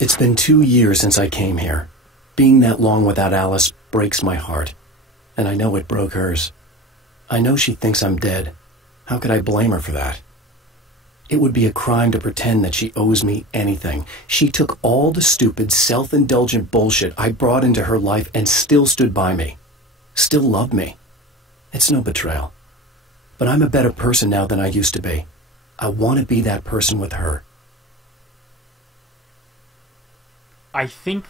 It's been 2 years since I came here. Being that long without Alice breaks my heart. And I know it broke hers. I know she thinks I'm dead. How could I blame her for that? It would be a crime to pretend that she owes me anything. She took all the stupid, self-indulgent bullshit I brought into her life and still stood by me. Still loved me. It's no betrayal. But I'm a better person now than I used to be. I want to be that person with her. I think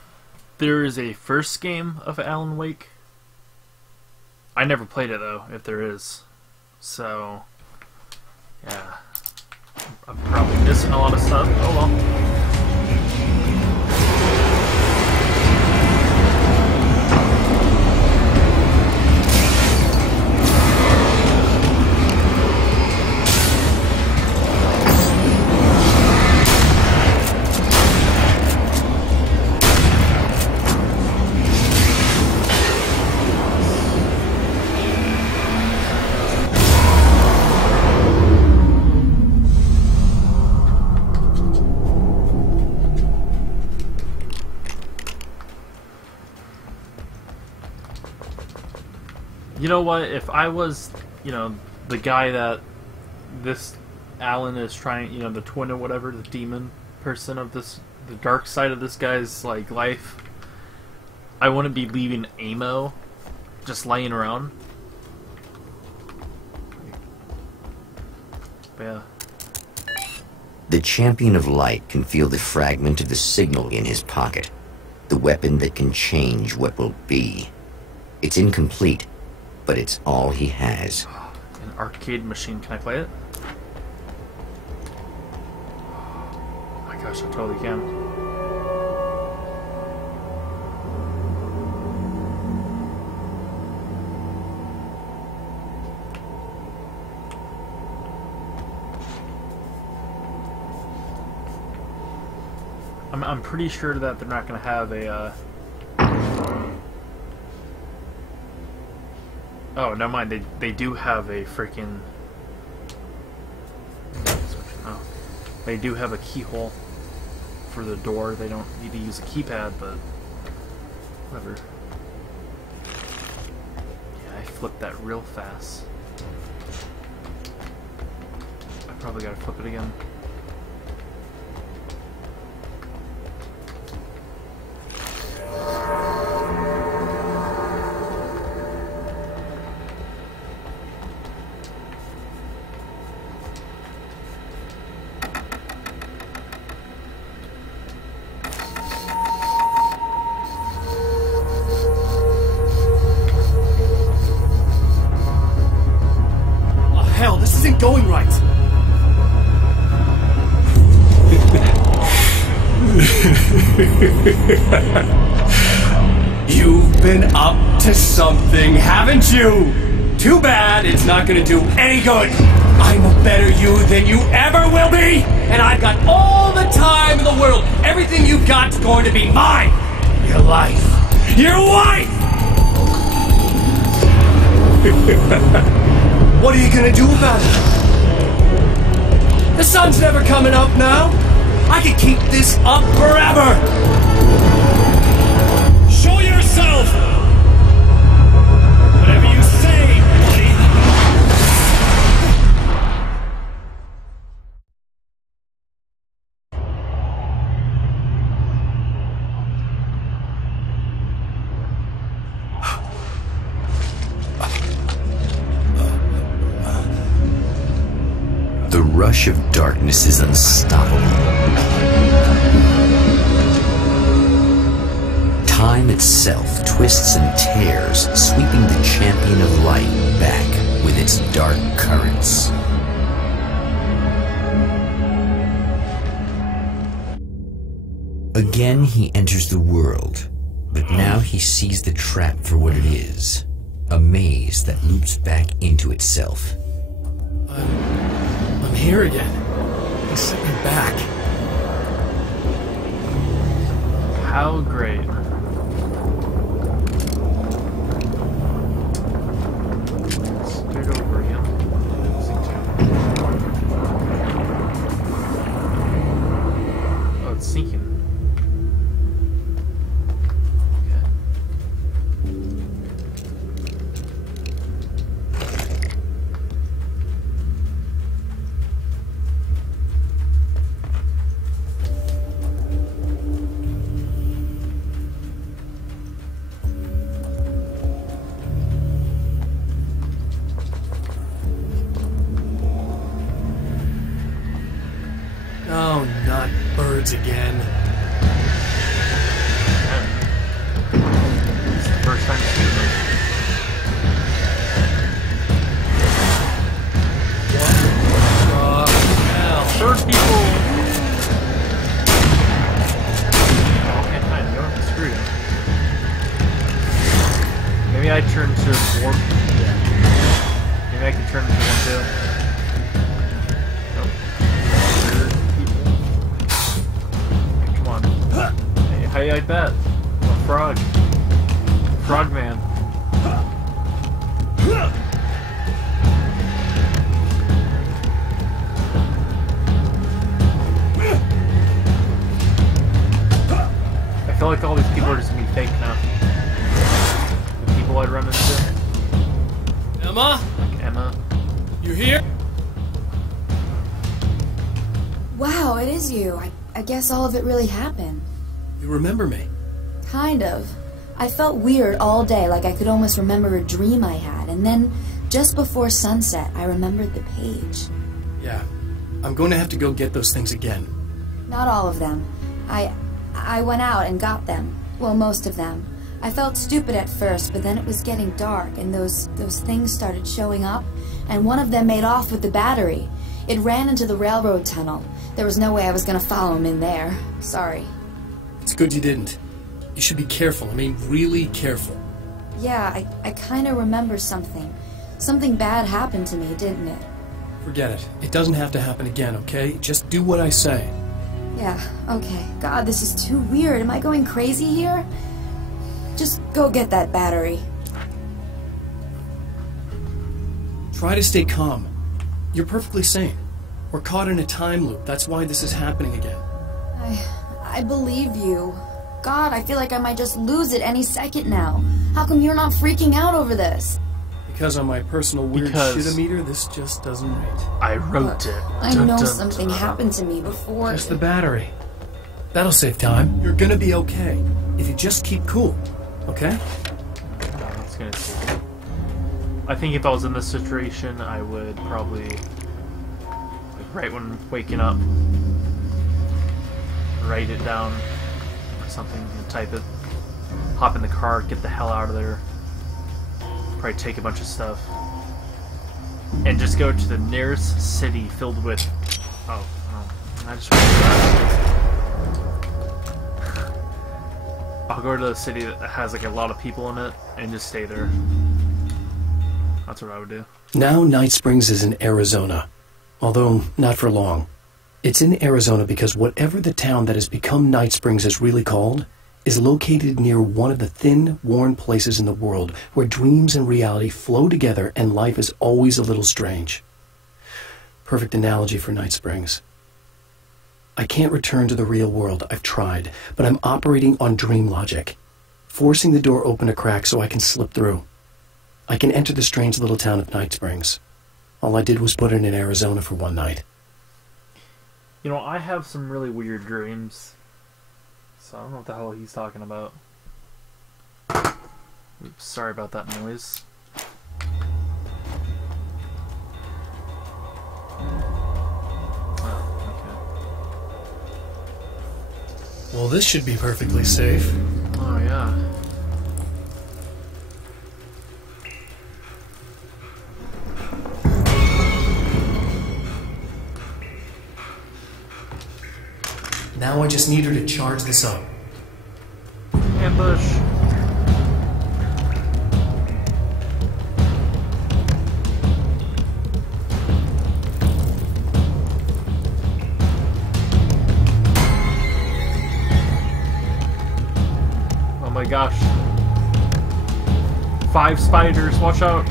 there is a first game of Alan Wake. I never played it though, if there is. So, yeah. I'm probably missing a lot of stuff. Oh well. You know what, if I was, the guy that this Alan is trying, the twin or whatever, the demon person of this, the dark side of this guy's, life, I wouldn't be leaving Amo just laying around. But yeah. The Champion of Light can feel the fragment of the signal in his pocket. The weapon that can change what will be. It's incomplete, but it's all he has. An arcade machine. Can I play it? Oh my gosh, I totally can. I'm pretty sure that they're not going to have a oh, never mind. They do have a freaking. Oh, they do have a keyhole for the door. They don't need to use a keypad, but whatever. Yeah, I flipped that real fast. I probably gotta flip it again. Going right. You've been up to something, haven't you? Too bad it's not gonna do any good. I'm a better you than you ever will be, and I've got all the time in the world. Everything you've got's going to be mine. Your life. Your wife! What are you gonna do about it? The sun's never coming up now. I can keep this up forever. Show yourself! Whatever you say, buddy. The rush of darkness is unstoppable. Time itself twists and tears, sweeping the champion of light back with its dark currents. Again he enters the world, but now he sees the trap for what it is. A maze that loops back into itself. I'm here again. He sent me back. How great. Straight over him. Oh, it's sinking. Oh, not birds again. It's the first time seeing them. What the hell? Bird people! Okay, fine, you don't have to screw them. Maybe I turn to warp. Yeah. Maybe I can turn into one too. How you like that? A frog. Frogman. I feel like all these people are just gonna be fake now. The people I'd run into. Emma? Like Emma. You here? Wow, it is you. I guess all of it really happened. You remember me? Kind of. I felt weird all day, like I could almost remember a dream I had, and then, just before sunset, I remembered the page. Yeah. I'm going to have to go get those things again. Not all of them. I went out and got them. Well, most of them. I felt stupid at first, but then it was getting dark, and those things started showing up, and one of them made off with the battery. It ran into the railroad tunnel. There was no way I was going to follow him in there. Sorry. It's good you didn't. You should be careful. I mean, really careful. Yeah, I kind of remember something. Something bad happened to me, didn't it? Forget it. It doesn't have to happen again, okay? Just do what I say. Yeah, okay. God, this is too weird. Am I going crazy here? Just go get that battery. Try to stay calm. You're perfectly sane. We're caught in a time loop. That's why this is happening again. I believe you. God, I feel like I might just lose it any second now. How come you're not freaking out over this? Because on my personal weird shit-o-meter, this just doesn't rate. I wrote it. I know something happened to me before. Just the battery. That'll save time. You're gonna be okay. If you just keep cool. Okay? That's gonna see. I think if I was in this situation, I would probably, like, right when waking up, write it down or something and type it. Hop in the car, get the hell out of there. Probably take a bunch of stuff. And just go to the nearest city filled with... Oh, I just... I'll go to a city that has like a lot of people in it and just stay there. That's what I would do. Now Night Springs is in Arizona, although not for long. It's in Arizona because whatever the town that has become Night Springs is really called is located near one of the thin, worn places in the world where dreams and reality flow together and life is always a little strange. Perfect analogy for Night Springs. I can't return to the real world. I've tried, but I'm operating on dream logic, forcing the door open a crack so I can slip through. I can enter the strange little town of Night Springs. All I did was put it in Arizona for one night. You know, I have some really weird dreams. So I don't know what the hell he's talking about. Oops, sorry about that noise. Well, this should be perfectly safe. Oh, yeah. Now I just need her to charge this up. Ambush. Oh my gosh. 5 spiders, watch out.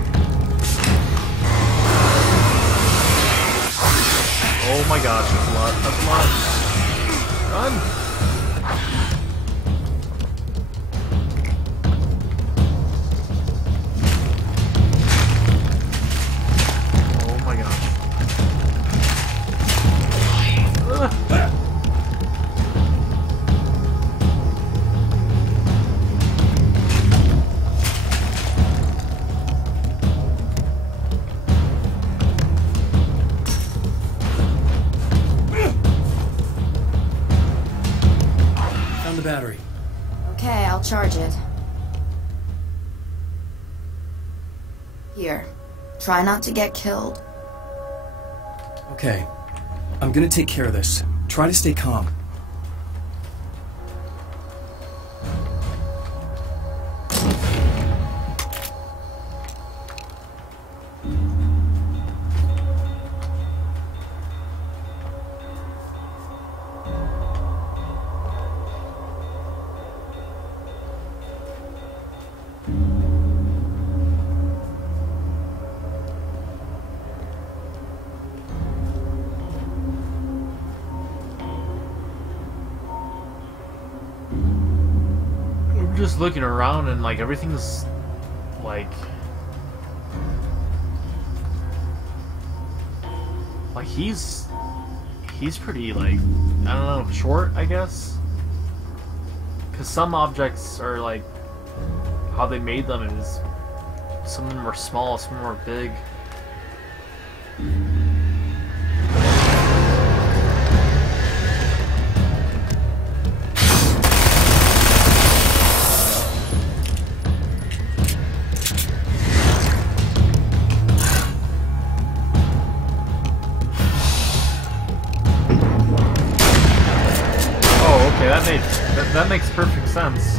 Oh my gosh, that's a lot. That's a lot. Run! Oh my gosh. Found the battery. Okay, I'll charge it. Here. Try not to get killed. Okay. I'm gonna take care of this. Try to stay calm. Just looking around and like everything's like he's pretty like, I don't know, short, I guess, because some objects are like how they made them is some of them are small, some of them are big. That makes perfect sense.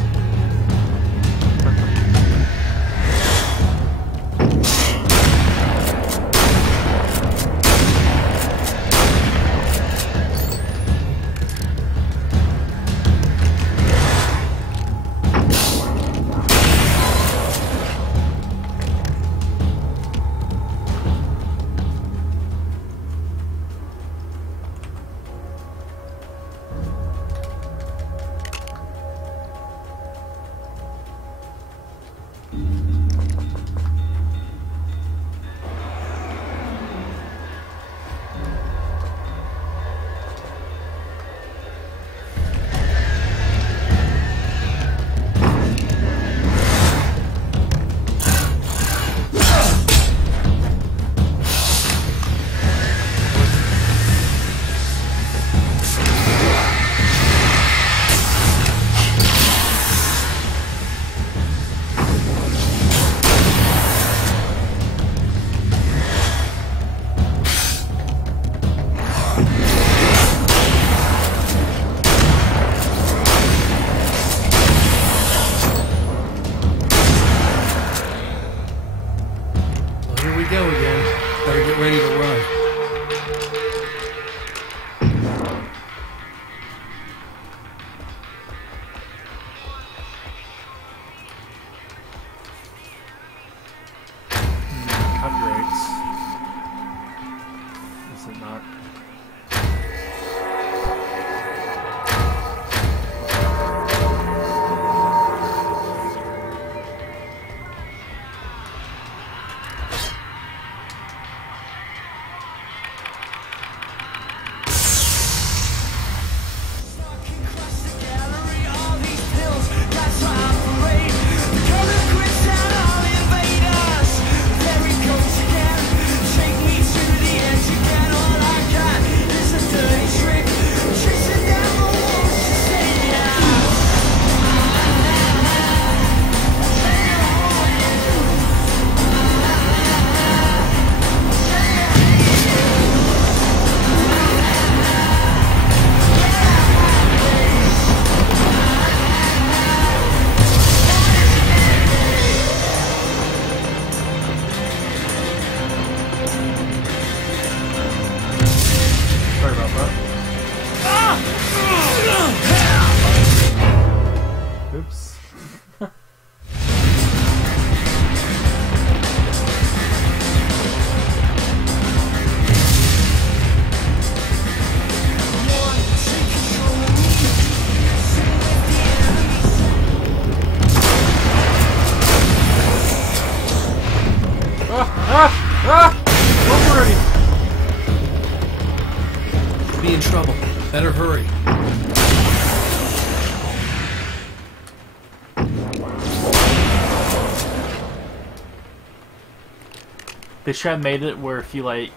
They should have made it where if you like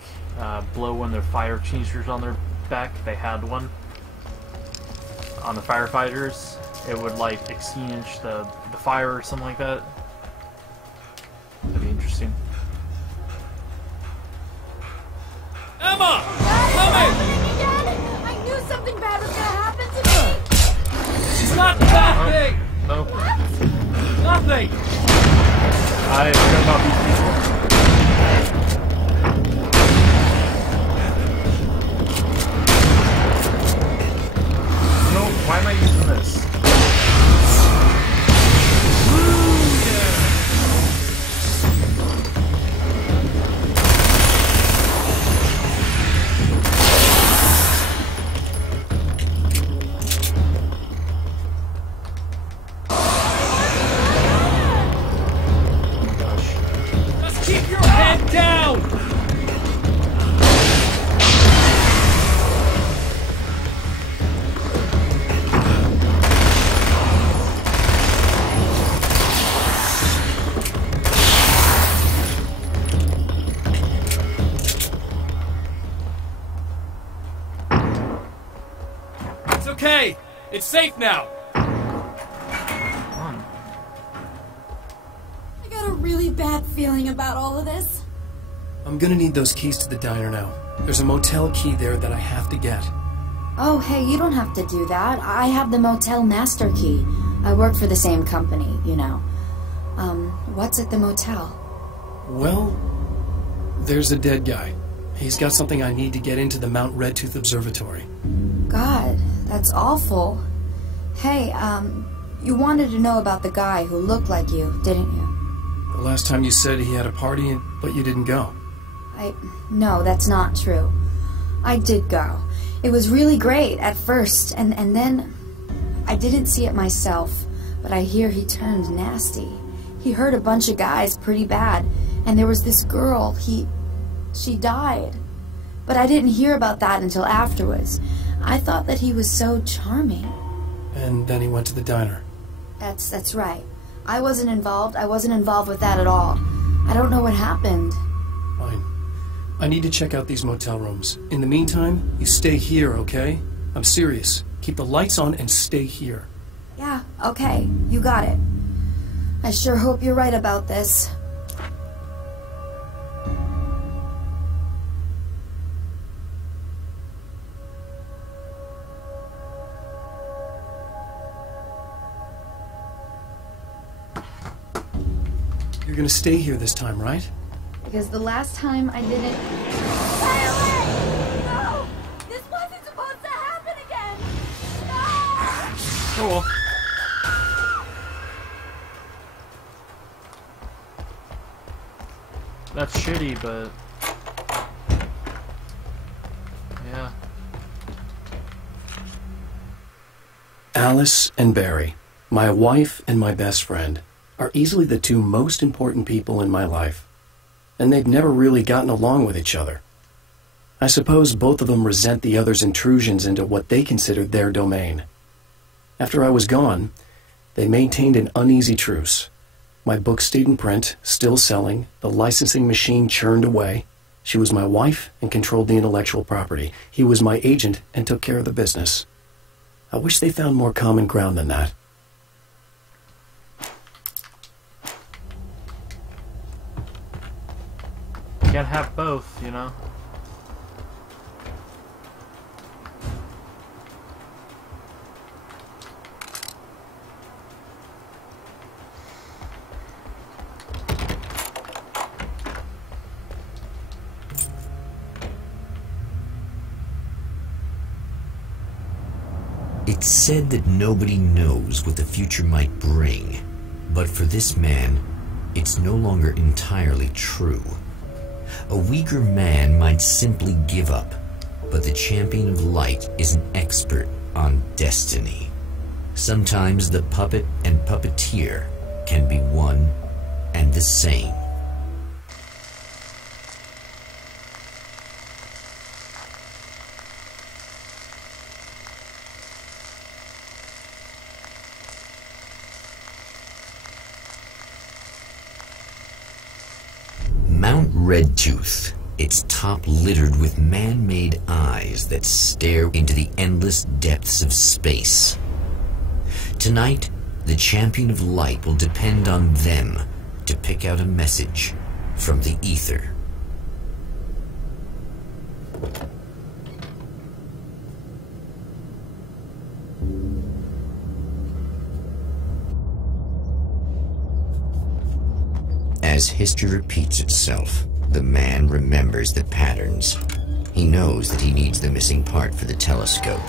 blow one of their fire extinguishers on their back, they had one on the firefighters, it would like extinguish the fire or something like that. That'd be interesting. Emma! Dad, I knew something bad was gonna happen to me! It's not that thing! No. Nothing! I forgot about these people. No, why am I using this? Okay, it's safe now. I got a really bad feeling about all of this. I'm gonna need those keys to the diner now. There's a motel key there that I have to get. Oh, hey, you don't have to do that. I have the motel master key. I work for the same company, you know. What's at the motel? Well, there's a dead guy. He's got something I need to get into the Mount Redtooth Observatory. God, that's awful. Hey, you wanted to know about the guy who looked like you, didn't you? The last time you said he had a party, but you didn't go. No, that's not true. I did go. It was really great at first, and then I didn't see it myself, but I hear he turned nasty. He hurt a bunch of guys pretty bad, and there was this girl, she died. But I didn't hear about that until afterwards. I thought that he was so charming. And then he went to the diner. That's right. I wasn't involved with that at all. I don't know what happened. Fine. I need to check out these motel rooms. In the meantime, you stay here, okay? I'm serious. Keep the lights on and stay here. Yeah, okay. You got it. I sure hope you're right about this. You're gonna stay here this time, right? Because the last time I didn't... Stay away! No! This wasn't supposed to happen again! No! Oh well. That's shitty, but... yeah. Alice and Barry, my wife and my best friend, are easily the two most important people in my life. And they've never really gotten along with each other. I suppose both of them resent the other's intrusions into what they considered their domain. After I was gone, they maintained an uneasy truce. My book stayed in print, still selling, the licensing machine churned away. She was my wife and controlled the intellectual property. He was my agent and took care of the business. I wish they found more common ground than that. You can't have both, you know? It's said that nobody knows what the future might bring, but for this man, it's no longer entirely true. A weaker man might simply give up, but the champion of light is an expert on destiny. Sometimes the puppet and puppeteer can be one and the same. Mount red tooth, its top littered with man-made eyes that stare into the endless depths of space. Tonight, the champion of light will depend on them to pick out a message from the ether. As history repeats itself, the man remembers the patterns. He knows that he needs the missing part for the telescope.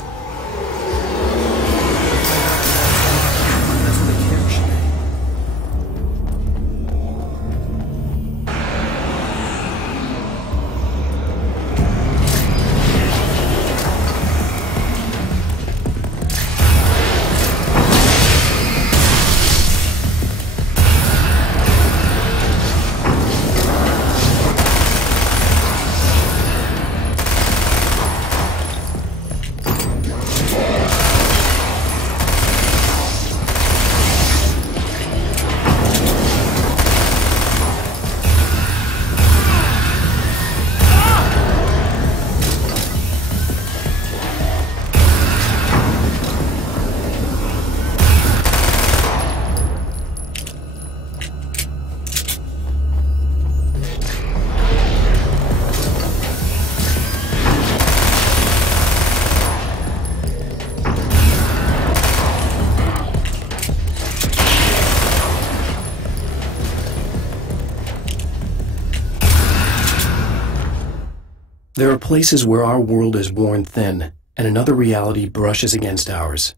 There are places where our world is worn thin, and another reality brushes against ours.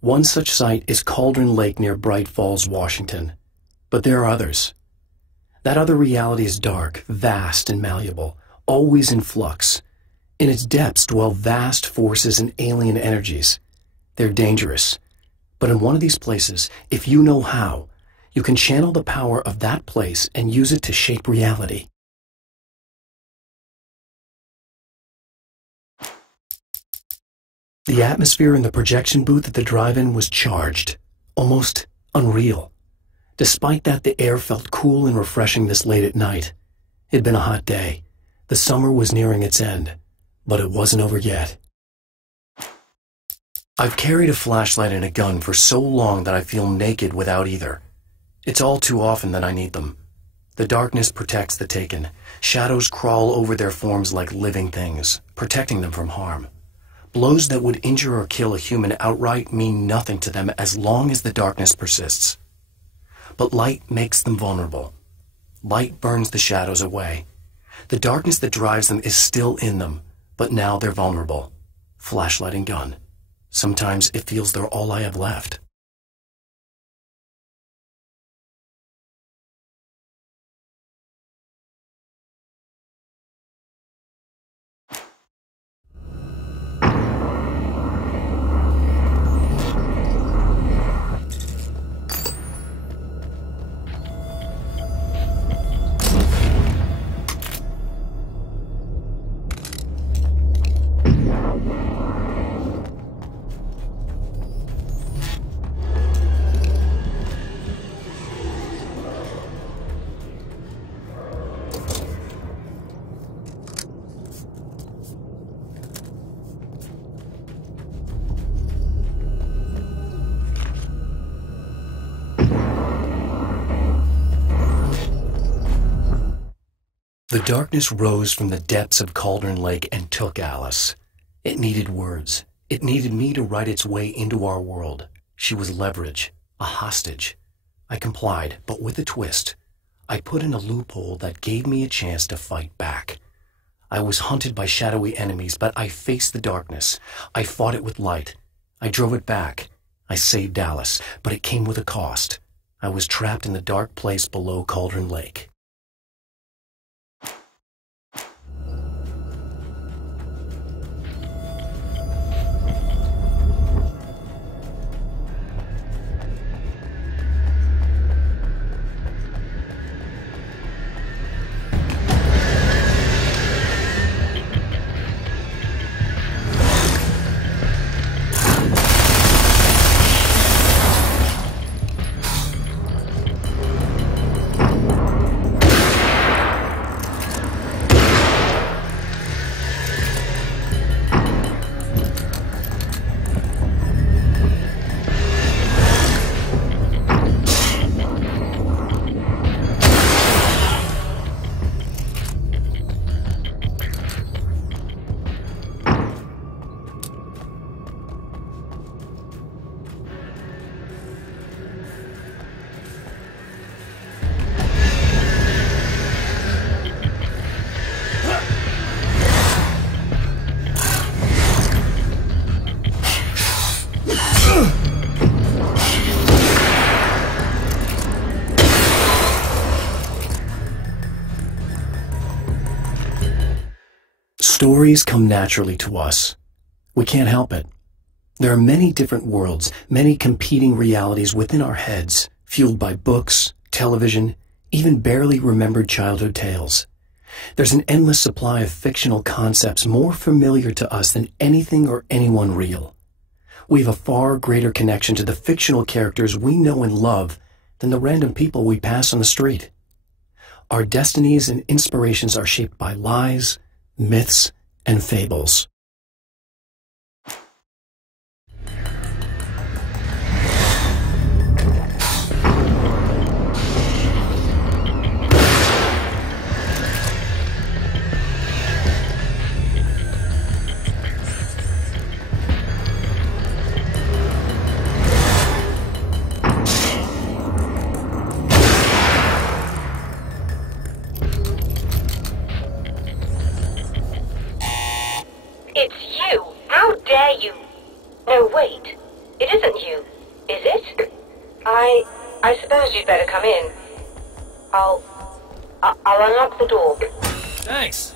One such site is Cauldron Lake near Bright Falls, Washington. But there are others. That other reality is dark, vast, and malleable, always in flux. In its depths dwell vast forces and alien energies. They're dangerous. But in one of these places, if you know how, you can channel the power of that place and use it to shape reality. The atmosphere in the projection booth at the drive-in was charged, almost unreal. Despite that, the air felt cool and refreshing this late at night. It'd been a hot day. The summer was nearing its end, but it wasn't over yet. I've carried a flashlight and a gun for so long that I feel naked without either. It's all too often that I need them. The darkness protects the taken. Shadows crawl over their forms like living things, protecting them from harm. Blows that would injure or kill a human outright mean nothing to them as long as the darkness persists. But light makes them vulnerable. Light burns the shadows away. The darkness that drives them is still in them, but now they're vulnerable. Flashlight and gun. Sometimes it feels they're all I have left. The darkness rose from the depths of Cauldron Lake and took Alice. It needed words. It needed me to write its way into our world. She was leverage, a hostage. I complied, but with a twist. I put in a loophole that gave me a chance to fight back. I was hunted by shadowy enemies, but I faced the darkness. I fought it with light. I drove it back. I saved Alice, but it came with a cost. I was trapped in the dark place below Cauldron Lake. Stories come naturally to us. We can't help it. There are many different worlds, many competing realities within our heads, fueled by books, television, even barely remembered childhood tales. There's an endless supply of fictional concepts more familiar to us than anything or anyone real. We have a far greater connection to the fictional characters we know and love than the random people we pass on the street. Our destinies and inspirations are shaped by lies, myths, and fables. It's you! How dare you! No, wait. It isn't you, is it? I suppose you'd better come in. I'll unlock the door. Thanks.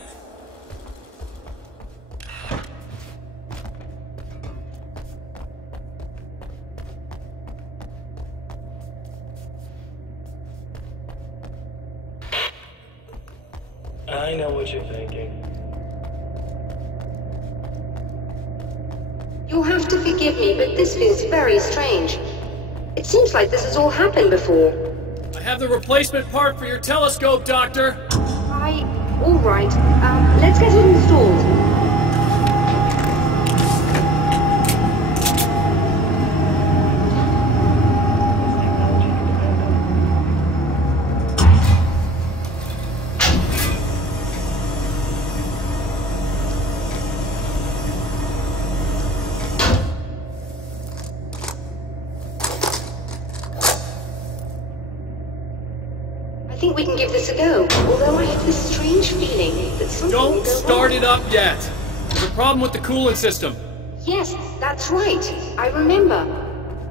I know what you're thinking. You'll have to forgive me, but this feels very strange. It seems like this has all happened before. I have the replacement part for your telescope, Doctor. All right. Let's get it installed. I think we can give this a go, although I have this strange feeling that something will Don't go start wrong. it up yet. There's a problem with the coolant system. Yes, that's right. I remember.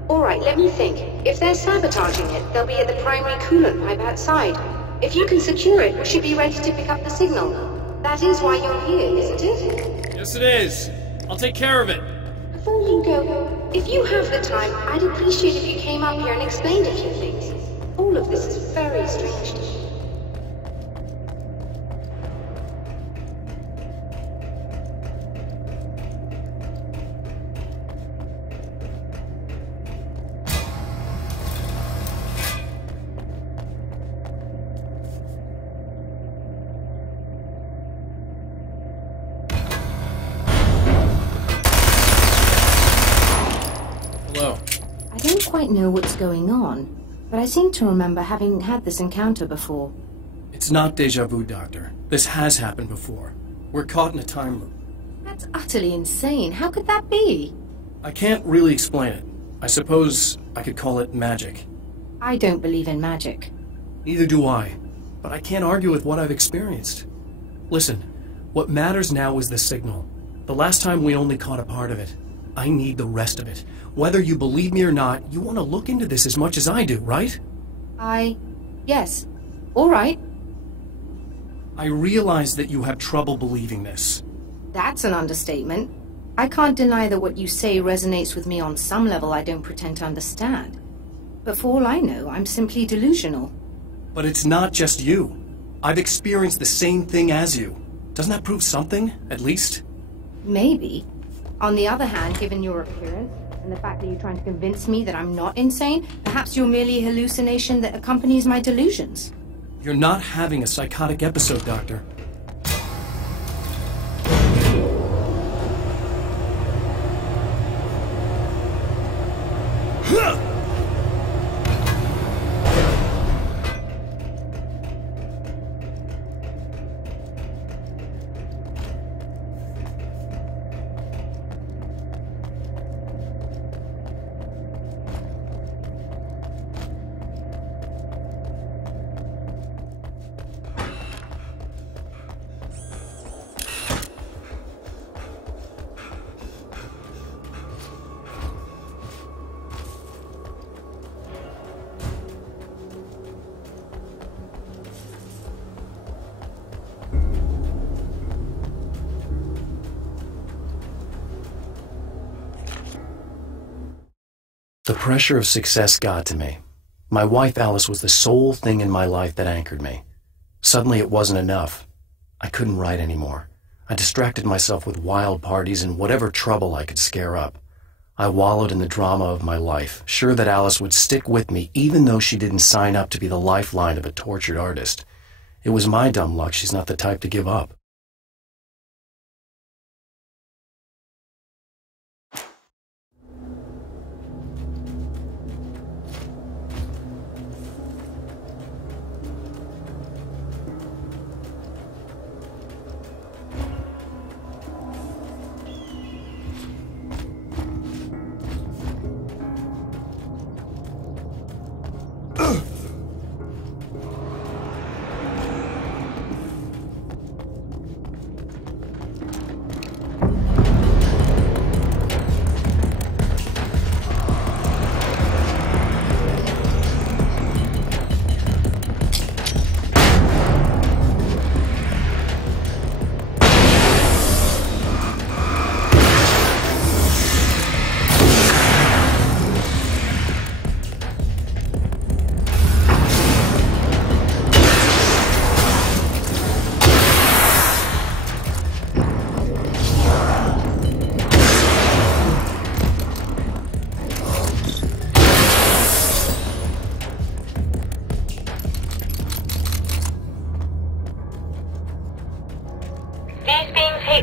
All right, let me think. If they're sabotaging it, they'll be at the primary coolant pipe outside. If you can secure it, we should be ready to pick up the signal. That is why you're here, isn't it? Yes, it is. I'll take care of it. Before you go, if you have the time, I'd appreciate if you came up here and explained a few things. All of this is very strange to me. Hello. I don't quite know what's going on, but I seem to remember having had this encounter before. It's not deja vu, Doctor. This has happened before. We're caught in a time loop. That's utterly insane. How could that be? I can't really explain it. I suppose I could call it magic. I don't believe in magic. Neither do I, but I can't argue with what I've experienced. Listen, what matters now is the signal. The last time we only caught a part of it. I need the rest of it. Whether you believe me or not, you want to look into this as much as I do, right? Yes. All right. I realize that you have trouble believing this. That's an understatement. I can't deny that what you say resonates with me on some level I don't pretend to understand. But for all I know, I'm simply delusional. But it's not just you. I've experienced the same thing as you. Doesn't that prove something, at least? Maybe. On the other hand, given your appearance, and the fact that you're trying to convince me that I'm not insane, perhaps you're merely a hallucination that accompanies my delusions. You're not having a psychotic episode, Doctor. The pressure of success got to me. My wife Alice was the sole thing in my life that anchored me. Suddenly it wasn't enough. I couldn't write anymore. I distracted myself with wild parties and whatever trouble I could scare up. I wallowed in the drama of my life, sure that Alice would stick with me even though she didn't sign up to be the lifeline of a tortured artist. It was my dumb luck she's not the type to give up.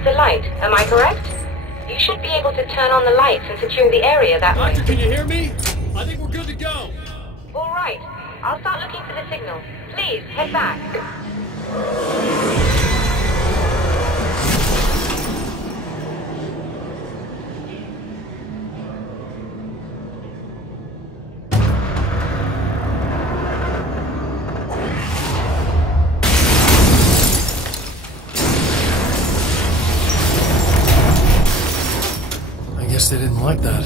The light, am I correct? You should be able to turn on the lights and secure the area that way. Doctor, can you hear me? I think we're good to go. All right. I'll start looking for the signal. Please, head back. They didn't like that.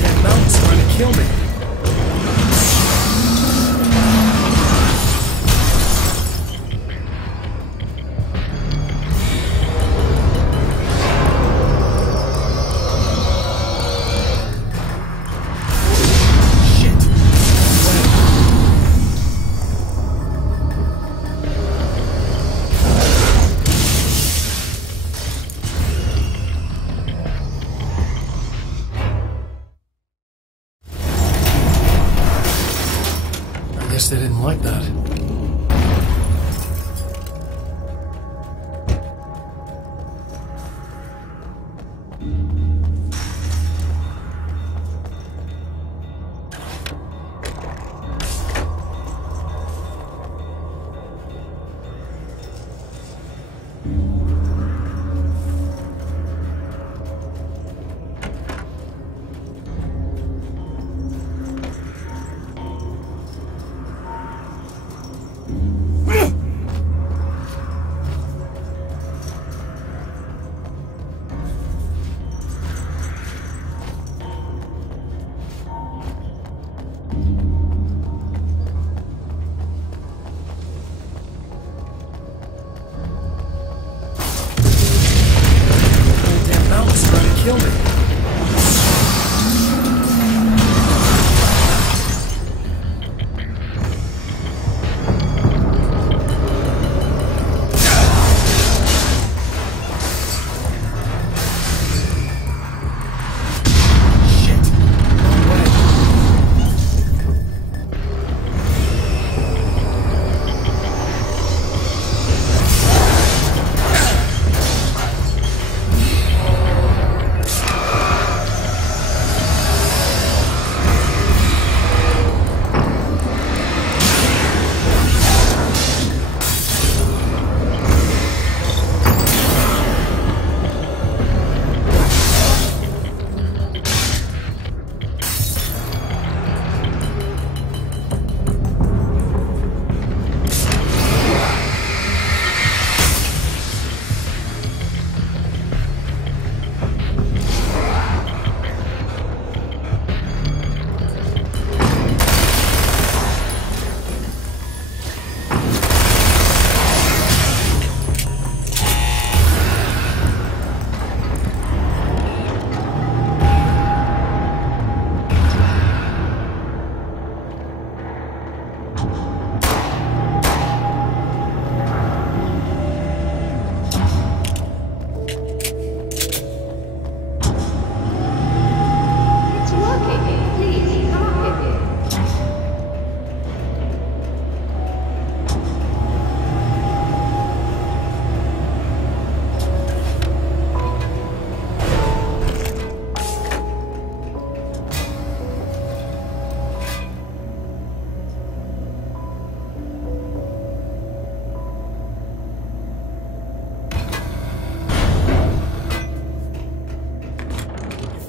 That mountain's trying to kill me. They didn't like that. Kill me.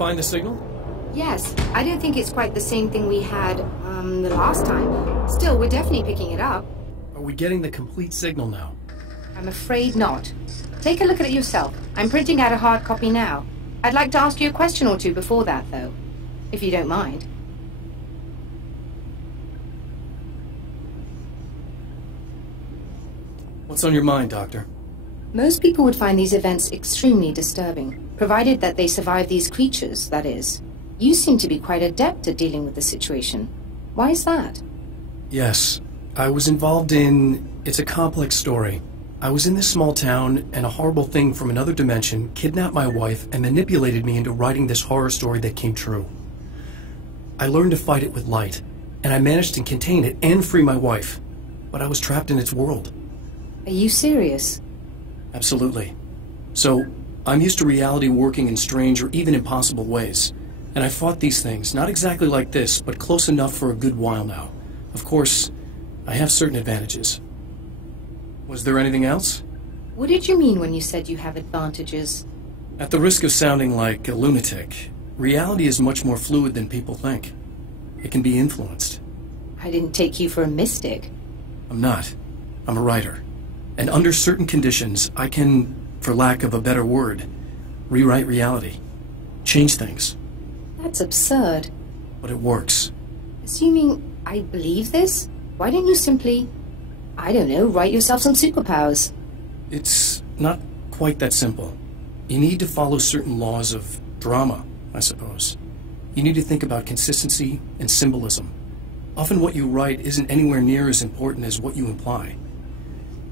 find the signal? Yes. I don't think it's quite the same thing we had, the last time. Still, we're definitely picking it up. Are we getting the complete signal now? I'm afraid not. Take a look at it yourself. I'm printing out a hard copy now. I'd like to ask you a question or two before that, though. If you don't mind. What's on your mind, Doctor? Most people would find these events extremely disturbing, provided that they survive these creatures, that is. You seem to be quite adept at dealing with the situation. Why is that? Yes. I was involved in... It's a complex story. I was in this small town, and a horrible thing from another dimension kidnapped my wife and manipulated me into writing this horror story that came true. I learned to fight it with light, and I managed to contain it and free my wife. But I was trapped in its world. Are you serious? Absolutely. So, I'm used to reality working in strange or even impossible ways. And I fought these things, not exactly like this, but close enough for a good while now. Of course, I have certain advantages. Was there anything else? What did you mean when you said you have advantages? At the risk of sounding like a lunatic, reality is much more fluid than people think. It can be influenced. I didn't take you for a mystic. I'm not. I'm a writer. And under certain conditions, I can, for lack of a better word, rewrite reality. Change things. That's absurd. But it works. Assuming I believe this, why don't you simply, I don't know, write yourself some superpowers? It's not quite that simple. You need to follow certain laws of drama, I suppose. You need to think about consistency and symbolism. Often what you write isn't anywhere near as important as what you imply.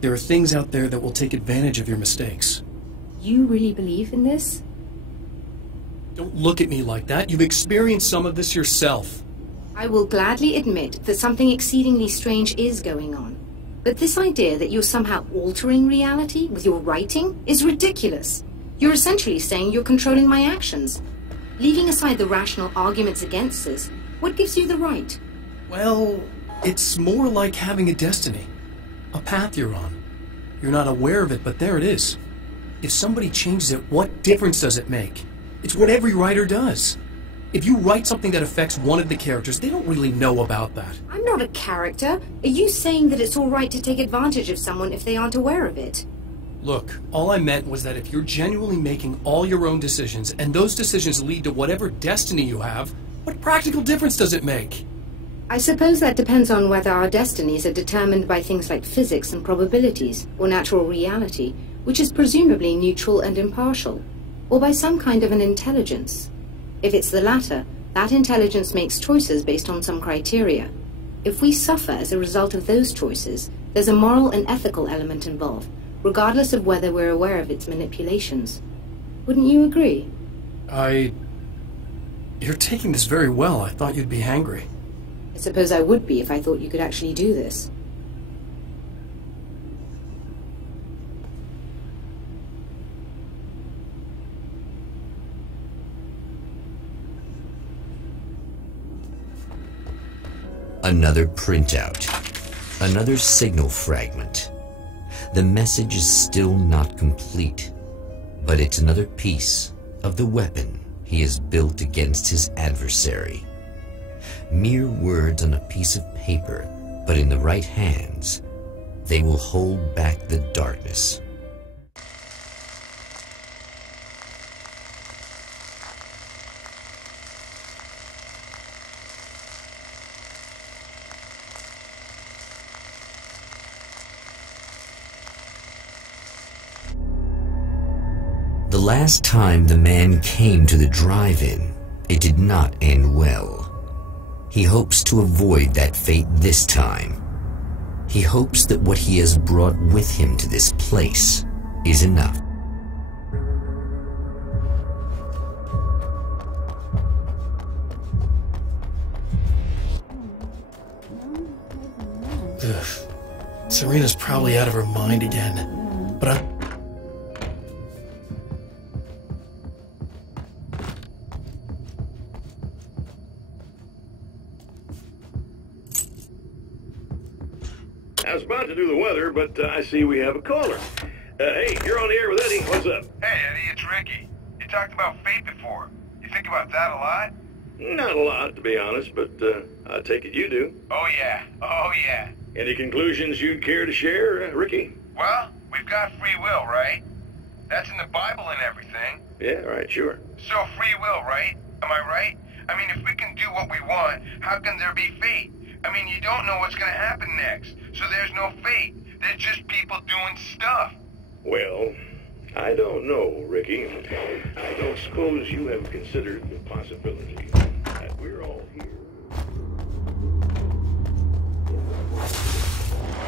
There are things out there that will take advantage of your mistakes. You really believe in this? Don't look at me like that. You've experienced some of this yourself. I will gladly admit that something exceedingly strange is going on. But this idea that you're somehow altering reality with your writing is ridiculous. You're essentially saying you're controlling my actions. Leaving aside the rational arguments against this, what gives you the right? Well, it's more like having a destiny. A path you're on. You're not aware of it, but there it is. If somebody changes it, what difference does it make? It's what every writer does. If you write something that affects one of the characters, they don't really know about that. I'm not a character. Are you saying that it's all right to take advantage of someone if they aren't aware of it? Look, all I meant was that if you're genuinely making all your own decisions, and those decisions lead to whatever destiny you have, what practical difference does it make? I suppose that depends on whether our destinies are determined by things like physics and probabilities, or natural reality, which is presumably neutral and impartial, or by some kind of an intelligence. If it's the latter, that intelligence makes choices based on some criteria. If we suffer as a result of those choices, there's a moral and ethical element involved, regardless of whether we're aware of its manipulations. Wouldn't you agree? You're taking this very well. I thought you'd be hangry. I suppose I would be if I thought you could actually do this. Another printout. Another signal fragment. The message is still not complete, but it's another piece of the weapon he has built against his adversary. Mere words on a piece of paper, but in the right hands, they will hold back the darkness. The last time the man came to the drive-in, it did not end well. He hopes to avoid that fate this time. He hopes that what he has brought with him to this place is enough. Ugh. Serena's probably out of her mind again. But I'm... I was about to do the weather, but I see we have a caller. Hey, you're on the air with Eddie. What's up? Hey, Eddie, it's Ricky. You talked about fate before. You You think about that a lot? Not a lot, to be honest, but I take it you do. Oh yeah. Any conclusions you'd care to share, Ricky? Well, we've got free will, right? That's in the Bible and everything. Yeah, right, sure. So free will, right? Am I right? I mean, if we can do what we want, how can there be fate? I mean, you don't know what's gonna happen next, so there's no fate. There's just people doing stuff. Well, I don't know, Ricky. I don't suppose you have considered the possibility that we're all here.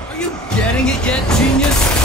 Are you getting it yet, genius?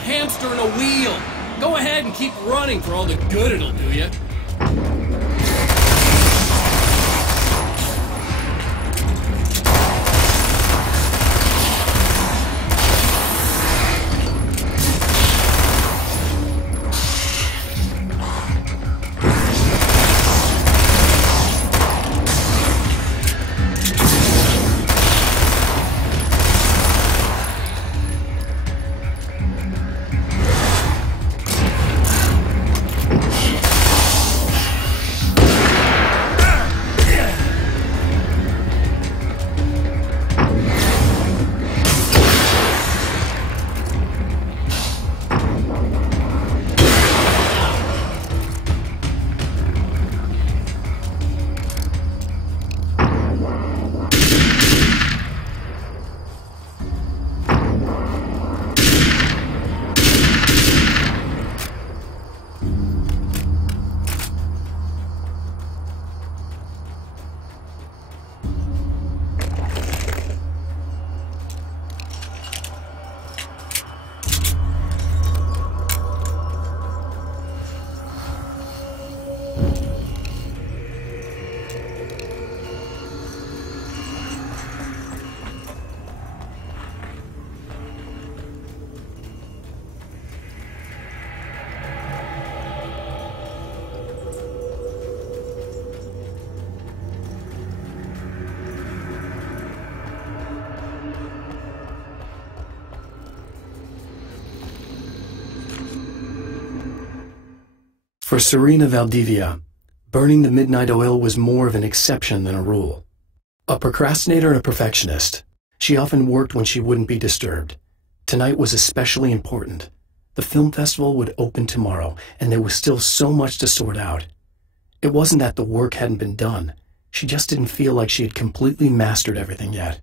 Hamster in a wheel. Go ahead and keep running for all the good it'll do you. For Serena Valdivia, burning the midnight oil was more of an exception than a rule. A procrastinator and a perfectionist, she often worked when she wouldn't be disturbed. Tonight was especially important. The film festival would open tomorrow, and there was still so much to sort out. It wasn't that the work hadn't been done. She just didn't feel like she had completely mastered everything yet.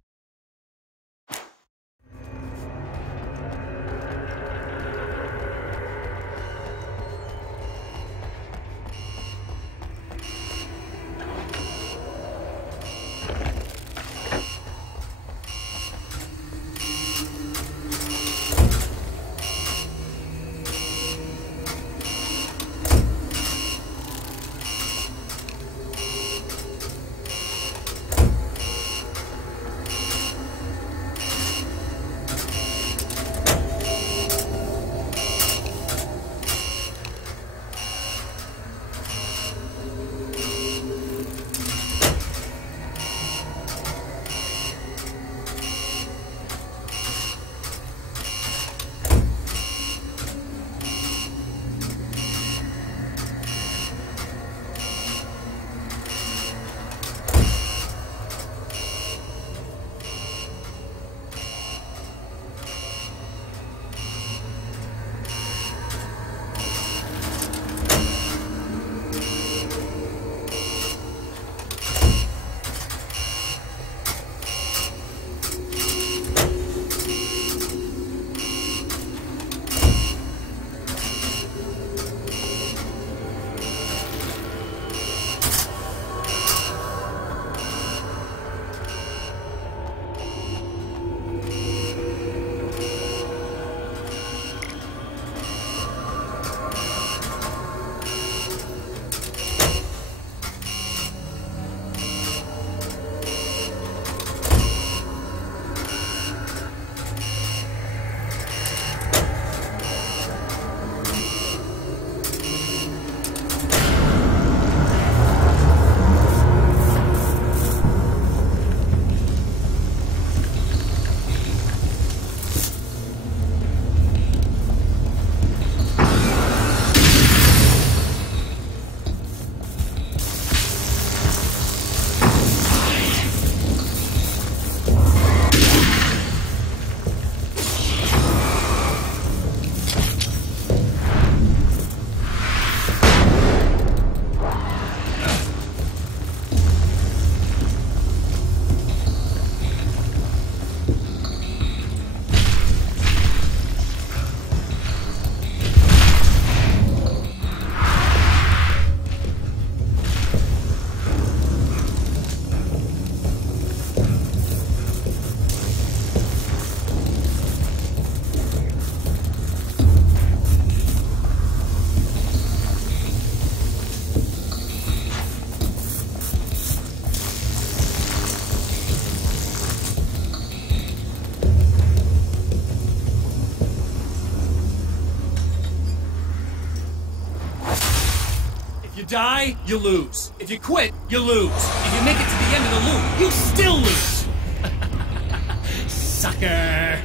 die, you lose. If you quit, you lose. If you make it to the end of the loop, you still lose. Sucker.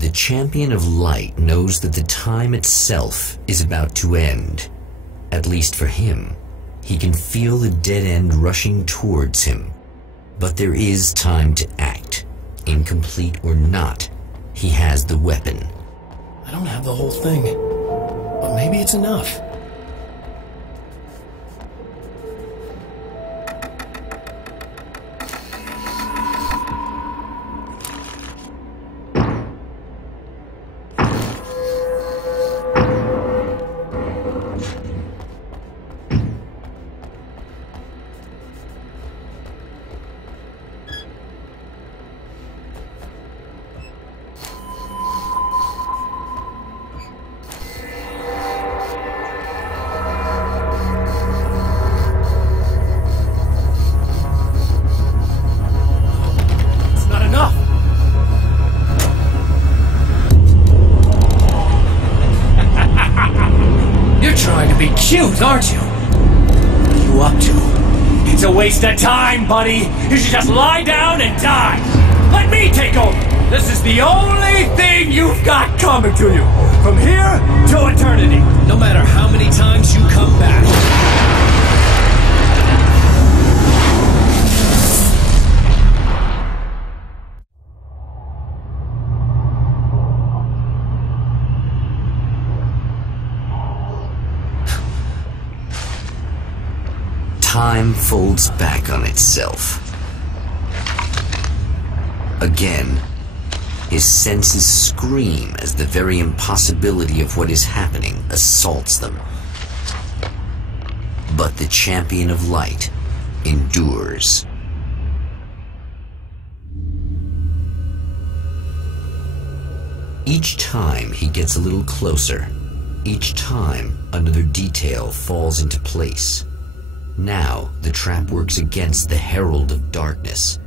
The Champion of Light knows that the time itself is about to end. At least for him. He can feel the dead end rushing towards him. But there is time to act. Incomplete or not, he has the weapon. I don't have the whole thing, but maybe it's enough. Cute, aren't you? What are you up to? It's a waste of time, buddy. You should just lie down and die. Let me take over. This is the only thing you've got coming to you. From here to eternity. No matter how many times you come back. Time folds back on itself. Again, his senses scream as the very impossibility of what is happening assaults them. But the Champion of Light endures. Each time he gets a little closer. Each time another detail falls into place. Now the trap works against the Herald of Darkness.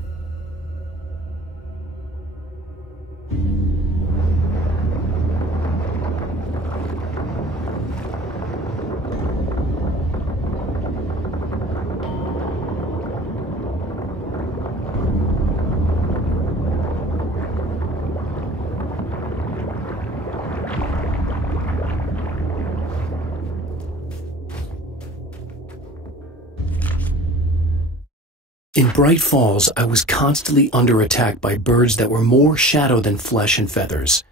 In Bright Falls, I was constantly under attack by birds that were more shadow than flesh and feathers.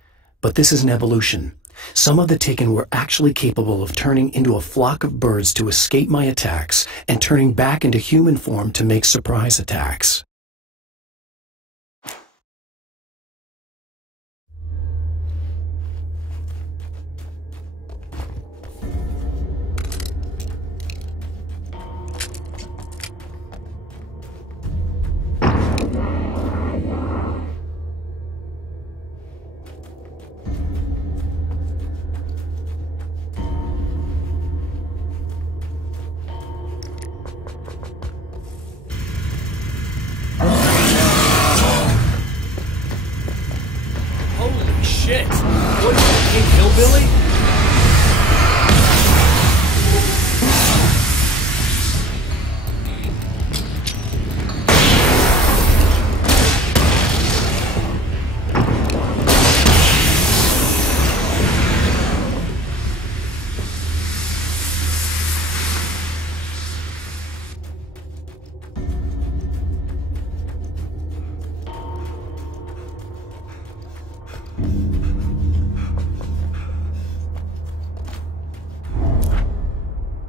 But this is an evolution. Some of the Taken were actually capable of turning into a flock of birds to escape my attacks and turning back into human form to make surprise attacks. Shit! What, King Hillbilly?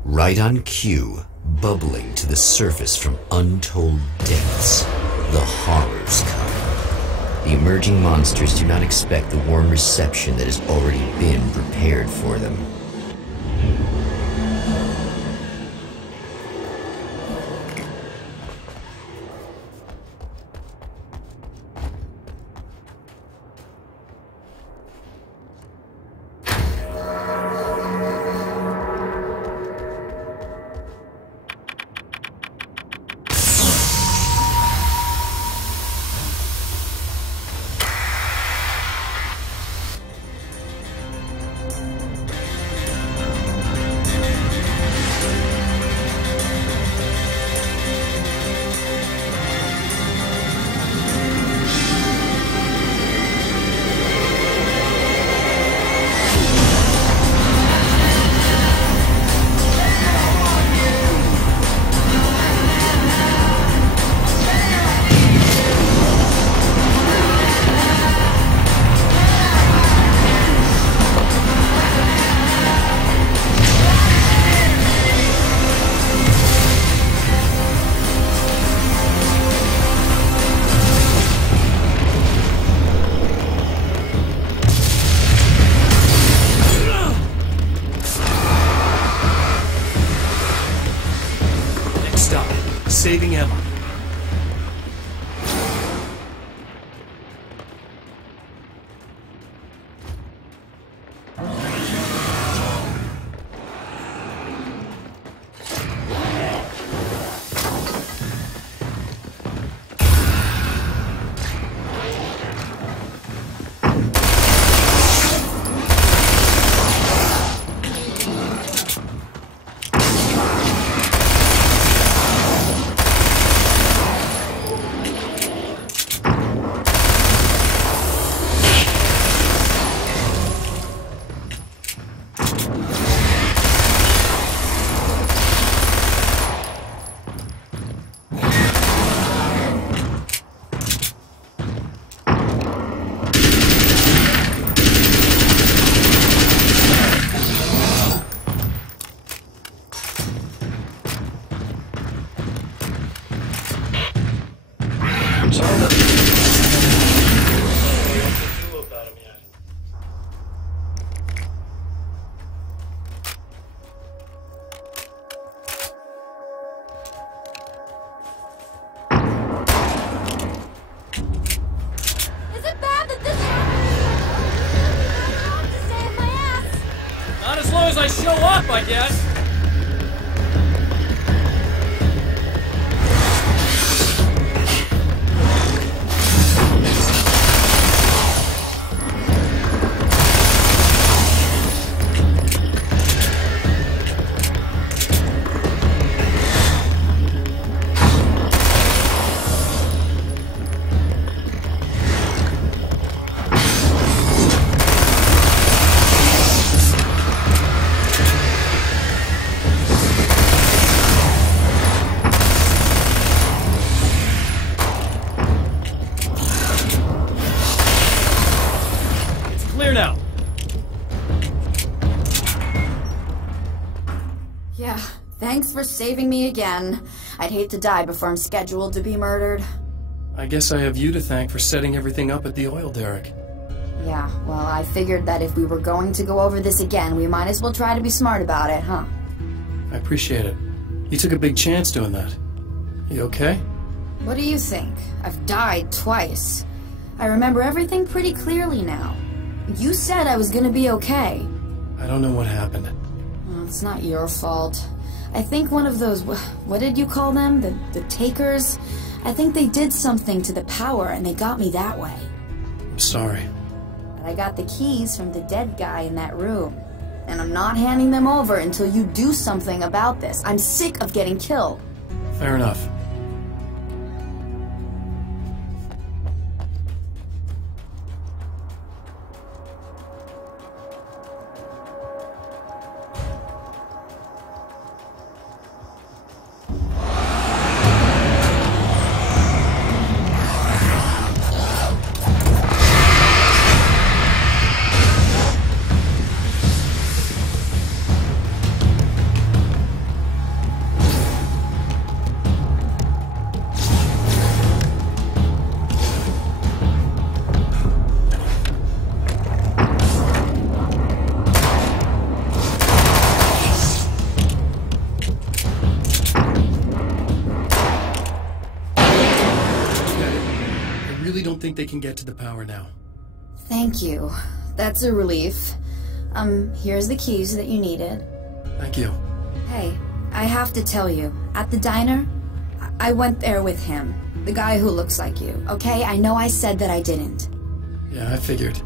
Right on cue, bubbling to the surface from untold depths, the horrors come. The emerging monsters do not expect the warm reception that has already been prepared for them. Saving Emma. Not as long as I show up, I guess. Now. Yeah, thanks for saving me again. I'd hate to die before I'm scheduled to be murdered. I guess I have you to thank for setting everything up at the oil derrick. Yeah, well, I figured that if we were going to go over this again, we might as well try to be smart about it, huh? I appreciate it. You took a big chance doing that. You okay? What do you think? I've died twice. I remember everything pretty clearly now. You said I was gonna be okay. I don't know what happened. Well, it's not your fault. I think one of those, what did you call them? The takers? I think they did something to the power and they got me that way. I'm sorry. But I got the keys from the dead guy in that room. And I'm not handing them over until you do something about this. I'm sick of getting killed. Fair enough. Think they can get to the power now. Thank you. That's a relief. Here's the keys that you needed. Thank you. Hey, I have to tell you, at the diner, I went there with him. The guy who looks like you, okay? I know I said that I didn't. Yeah, I figured.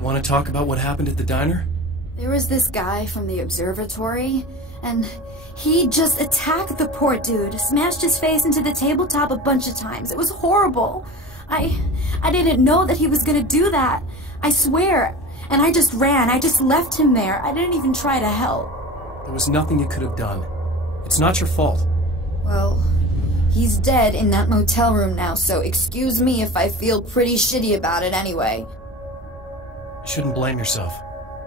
Want to talk about what happened at the diner? There was this guy from the observatory, and he just attacked the poor dude, smashed his face into the tabletop a bunch of times. It was horrible. I didn't know that he was gonna do that. I swear. And I just ran. I just left him there. I didn't even try to help. There was nothing you could have done. It's not your fault. Well, he's dead in that motel room now, so excuse me if I feel pretty shitty about it anyway. You shouldn't blame yourself.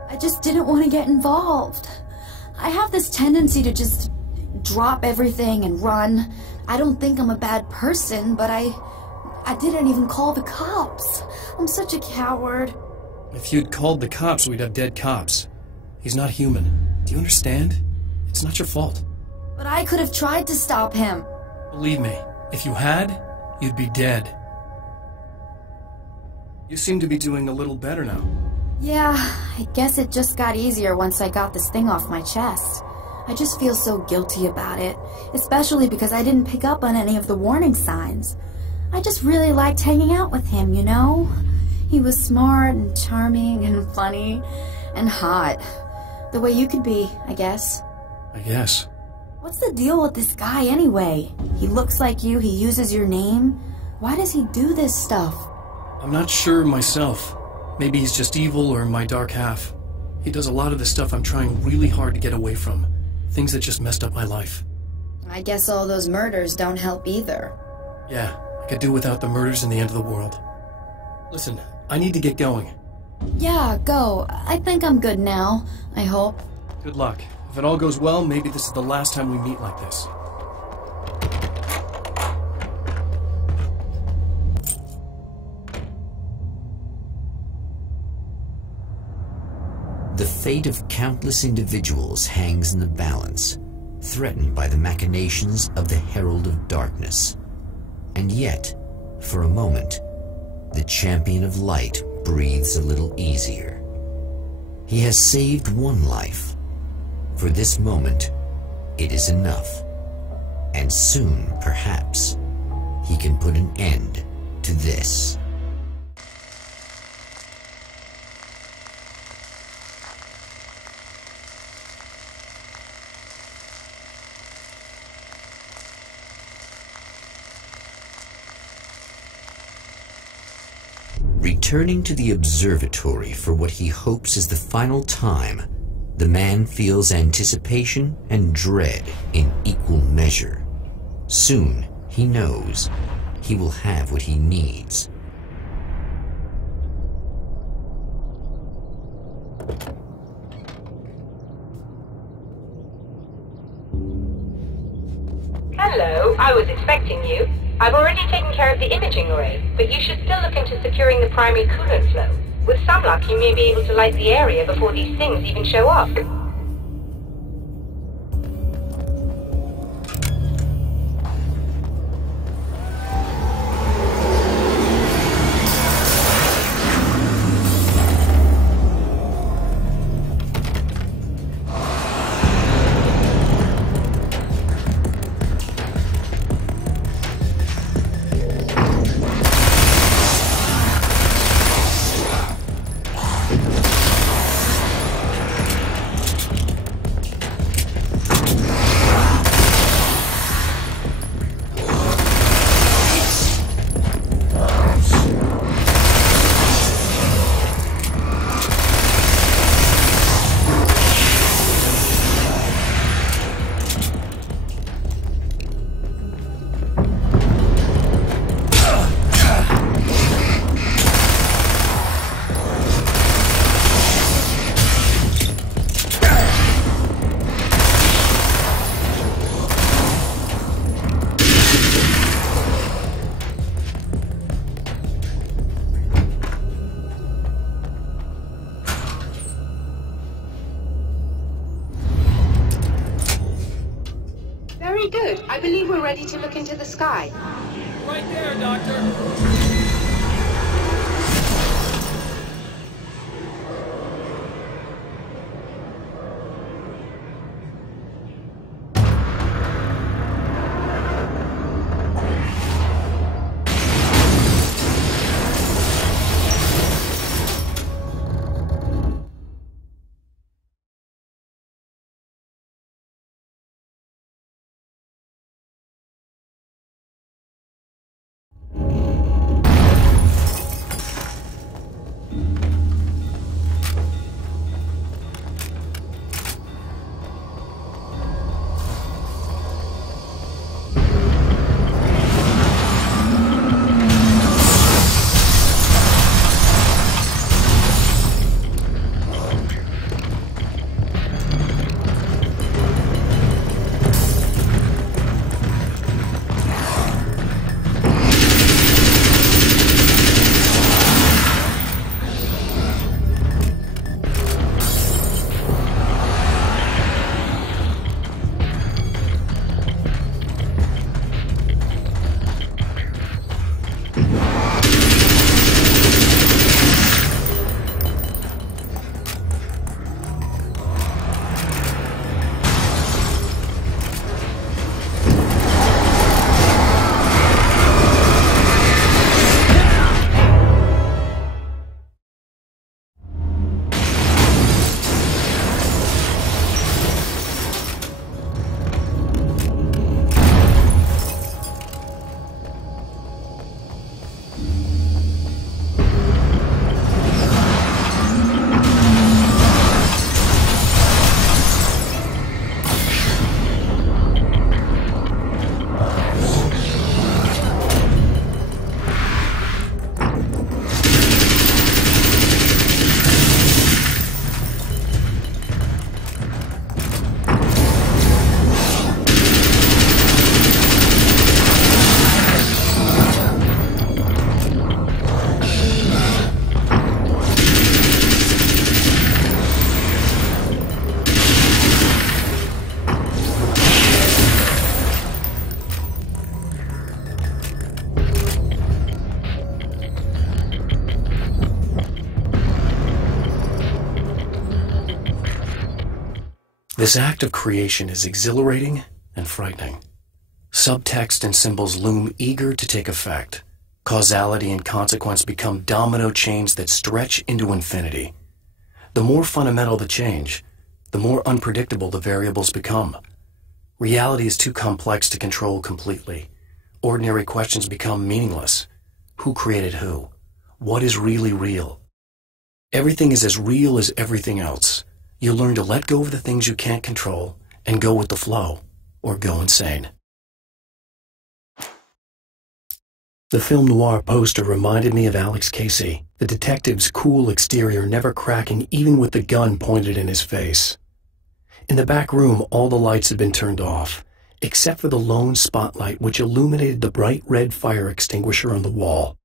I just didn't want to get involved. I have this tendency to just drop everything and run. I don't think I'm a bad person, but I didn't even call the cops. I'm such a coward. If you'd called the cops, we'd have dead cops. He's not human. Do you understand? It's not your fault. But I could have tried to stop him. Believe me, if you had, you'd be dead. You seem to be doing a little better now. Yeah, I guess it just got easier once I got this thing off my chest. I just feel so guilty about it, especially because I didn't pick up on any of the warning signs. I just really liked hanging out with him, you know? He was smart and charming and funny and hot. The way you could be, I guess. I guess. What's the deal with this guy anyway? He looks like you, he uses your name. Why does he do this stuff? I'm not sure myself. Maybe he's just evil or my dark half. He does a lot of the stuff I'm trying really hard to get away from. Things that just messed up my life. I guess all those murders don't help either. Yeah, I could do without the murders and the end of the world. Listen, I need to get going. Yeah, go. I think I'm good now. I hope. Good luck. If it all goes well, maybe this is the last time we meet like this. The fate of countless individuals hangs in the balance, threatened by the machinations of the Herald of Darkness. And yet, for a moment, the Champion of Light breathes a little easier. He has saved one life. For this moment, it is enough. And soon, perhaps, he can put an end to this. Returning to the observatory for what he hopes is the final time, the man feels anticipation and dread in equal measure. Soon, he knows, he will have what he needs. Hello, I was expecting you. I've already taken care of the imaging array, but you should still look into securing the primary coolant flow. With some luck, you may be able to light the area before these things even show up. Very good. I believe we're ready to look into the sky. Right there, Doctor. This act of creation is exhilarating and frightening. Subtext and symbols loom eager to take effect. Causality and consequence become domino chains that stretch into infinity. The more fundamental the change, the more unpredictable the variables become. Reality is too complex to control completely. Ordinary questions become meaningless. Who created who? What is really real? Everything is as real as everything else. You learn to let go of the things you can't control and go with the flow, or go insane. The film noir poster reminded me of Alex Casey, the detective's cool exterior never cracking even with the gun pointed in his face. In the back room, all the lights had been turned off, except for the lone spotlight which illuminated the bright red fire extinguisher on the wall.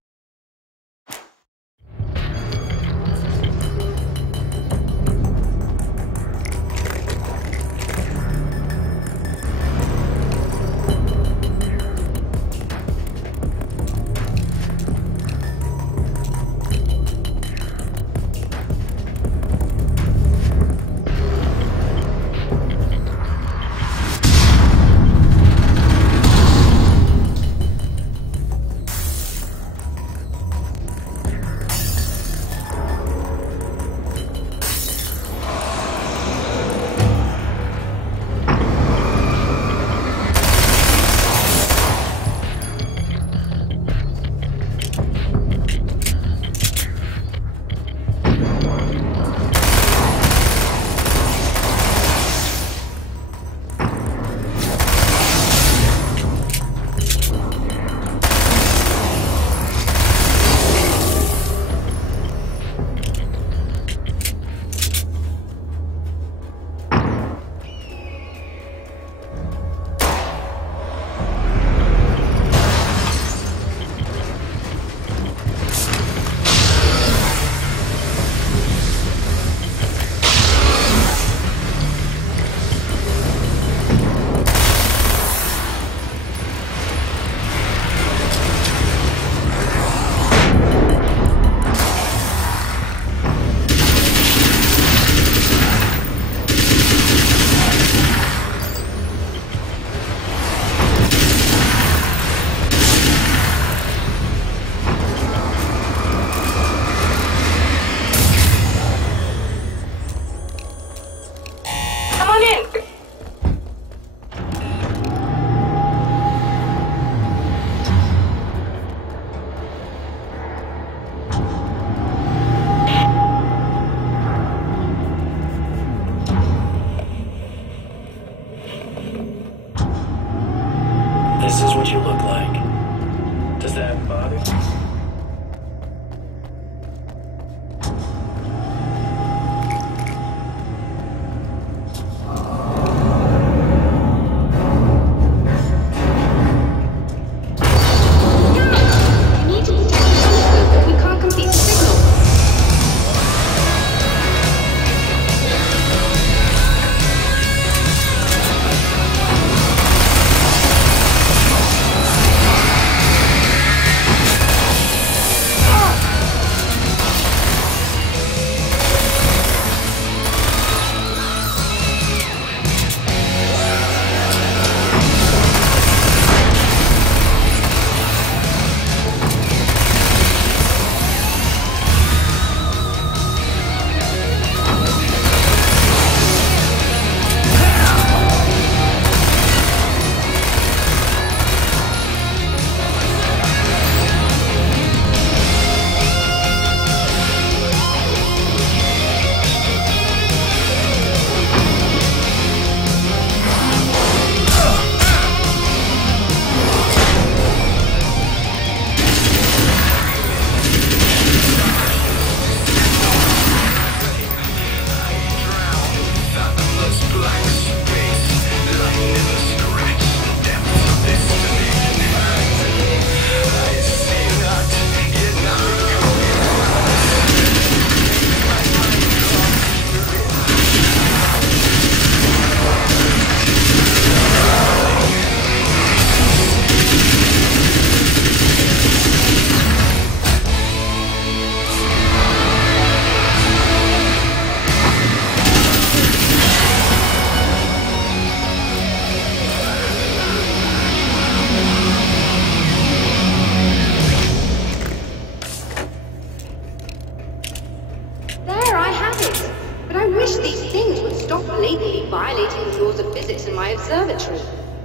stop blatantly violating the laws of physics in my observatory.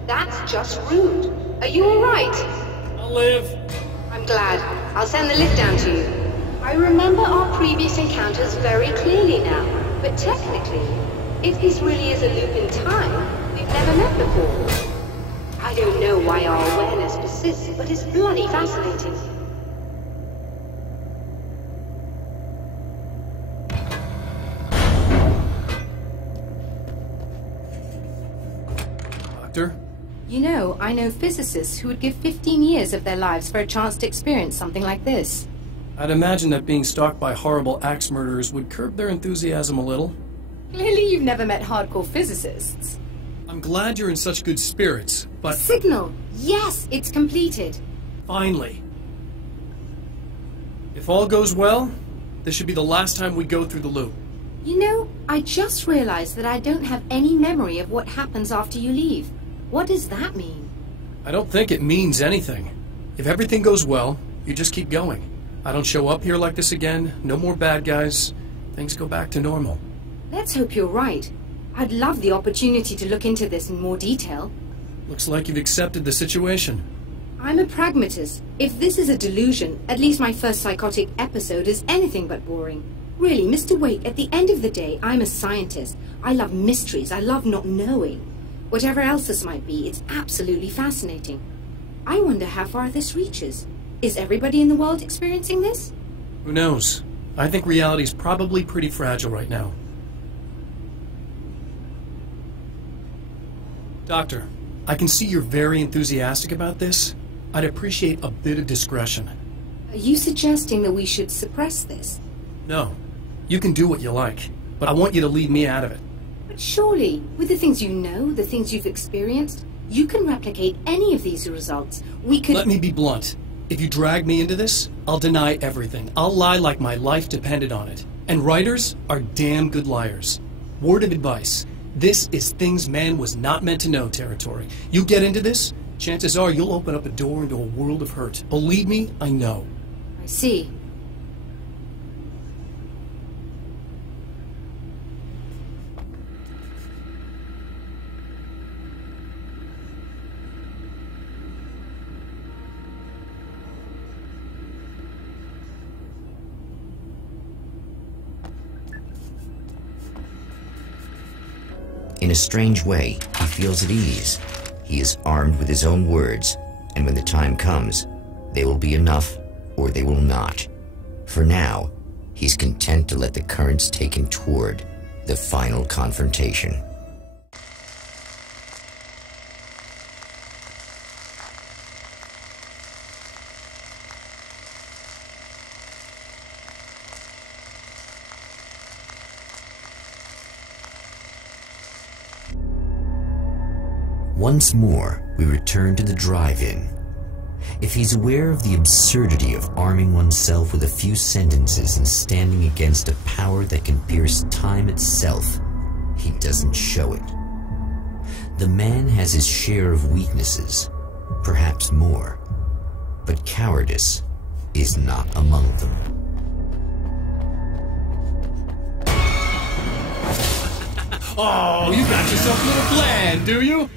That's just rude. Are you alright? I'll live. I'm glad. I'll send the lift down to you. I remember our previous encounters very clearly now, but technically, if this really is a loop in time, we've never met before. I don't know why our awareness persists, but it's bloody fascinating. Doctor? You know, I know physicists who would give 15 years of their lives for a chance to experience something like this. I'd imagine that being stalked by horrible axe murderers would curb their enthusiasm a little. Clearly you've never met hardcore physicists. I'm glad you're in such good spirits, but... Signal! Yes, it's completed. Finally. If all goes well, this should be the last time we go through the loop. You know, I just realized that I don't have any memory of what happens after you leave. What does that mean? I don't think it means anything. If everything goes well, you just keep going. I don't show up here like this again, no more bad guys. Things go back to normal. Let's hope you're right. I'd love the opportunity to look into this in more detail. Looks like you've accepted the situation. I'm a pragmatist. If this is a delusion, at least my first psychotic episode is anything but boring. Really, Mr. Wake, at the end of the day, I'm a scientist. I love mysteries. I love not knowing. Whatever else this might be, it's absolutely fascinating. I wonder how far this reaches. Is everybody in the world experiencing this? Who knows? I think reality's probably pretty fragile right now. Doctor, I can see you're very enthusiastic about this. I'd appreciate a bit of discretion. Are you suggesting that we should suppress this? No. You can do what you like, but I want you to leave me out of it. But surely, with the things you know, the things you've experienced, you can replicate any of these results. We could— Let me be blunt. If you drag me into this, I'll deny everything. I'll lie like my life depended on it. And writers are damn good liars. Word of advice. This is things man was not meant to know territory. You get into this, chances are you'll open up a door into a world of hurt. Believe me, I know. I see. In a strange way, he feels at ease. He is armed with his own words, and when the time comes, they will be enough or they will not. For now, he's content to let the currents take him toward the final confrontation. Once more, we return to the drive-in. If he's aware of the absurdity of arming oneself with a few sentences and standing against a power that can pierce time itself, he doesn't show it. The man has his share of weaknesses, perhaps more, but cowardice is not among them. Oh, you got yourself a little plan, do you?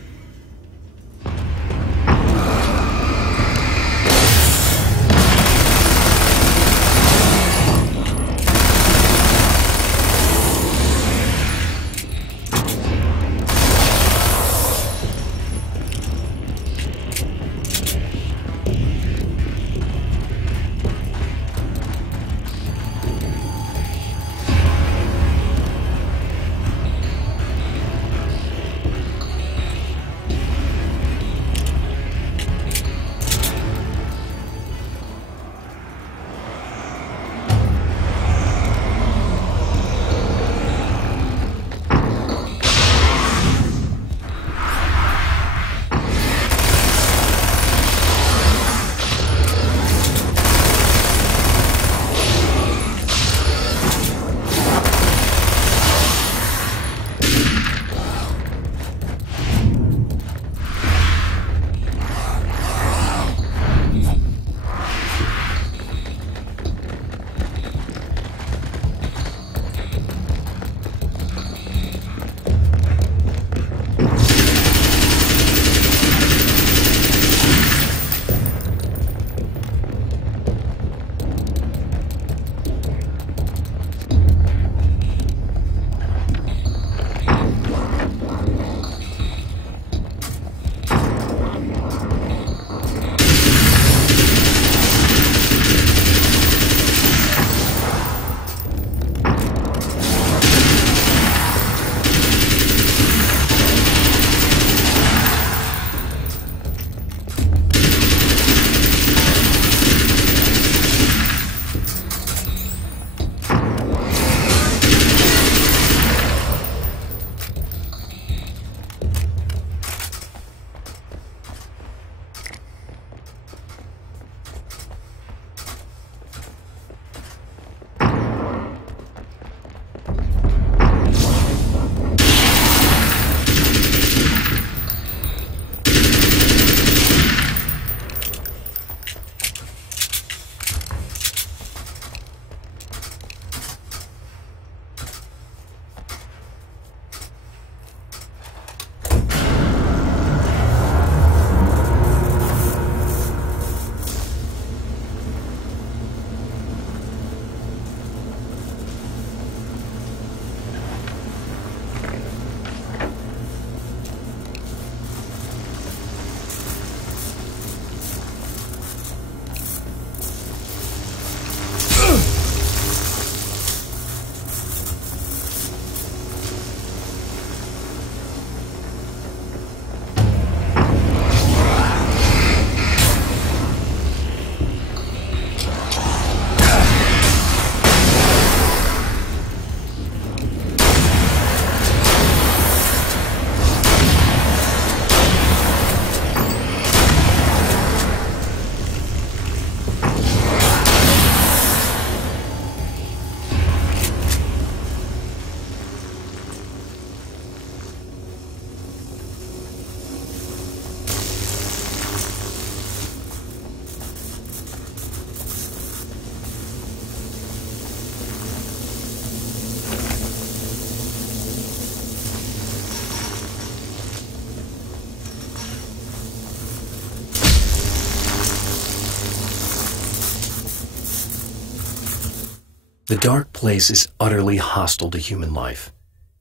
The dark place is utterly hostile to human life.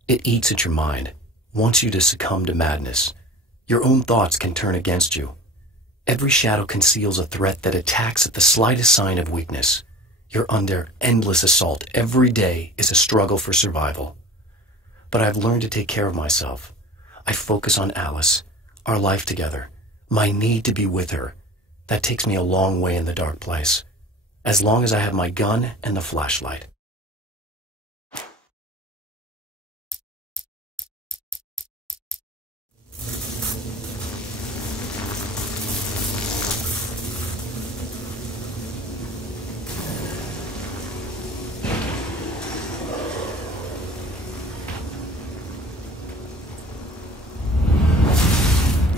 It eats at your mind, wants you to succumb to madness. Your own thoughts can turn against you. Every shadow conceals a threat that attacks at the slightest sign of weakness. You're under endless assault. Every day is a struggle for survival. But I've learned to take care of myself. I focus on Alice, our life together, my need to be with her. That takes me a long way in the dark place. As long as I have my gun and the flashlight.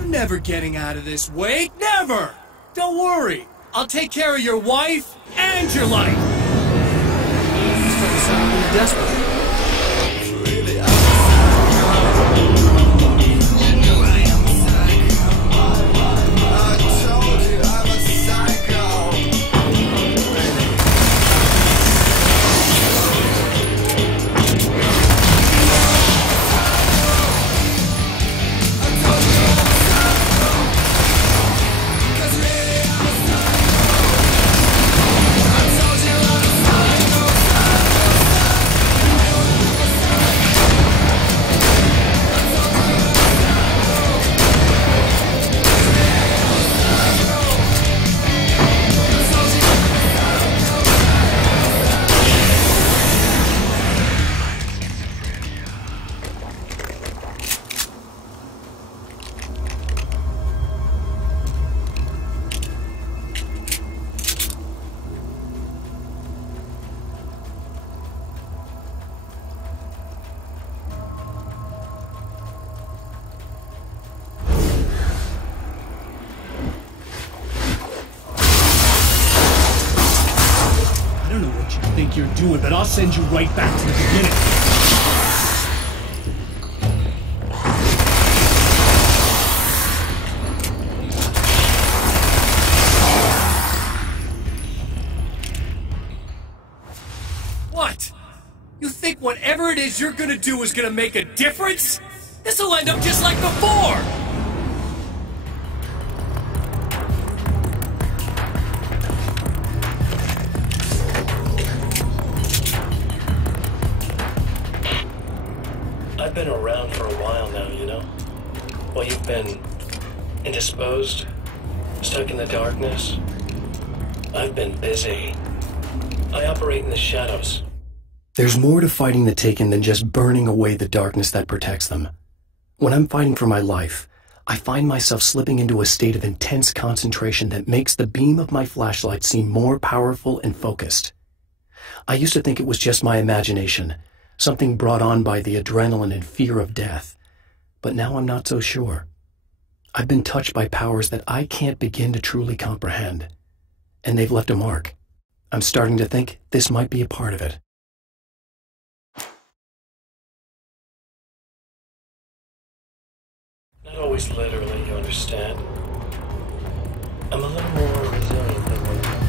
Never getting out of this, Wake! Never! Don't worry. I'll take care of your wife and your life. You start to sound a little desperate. You're doing, but I'll send you right back to the beginning. What? You think whatever it is you're gonna do is gonna make a difference? This'll end up just like before! I've been around for a while now, you know? While you've been indisposed, stuck in the darkness, I've been busy. I operate in the shadows. There's more to fighting the Taken than just burning away the darkness that protects them. When I'm fighting for my life, I find myself slipping into a state of intense concentration that makes the beam of my flashlight seem more powerful and focused. I used to think it was just my imagination, something brought on by the adrenaline and fear of death. But now I'm not so sure. I've been touched by powers that I can't begin to truly comprehend. And they've left a mark. I'm starting to think this might be a part of it. Not always literally, you understand? I'm a little more resilient than what I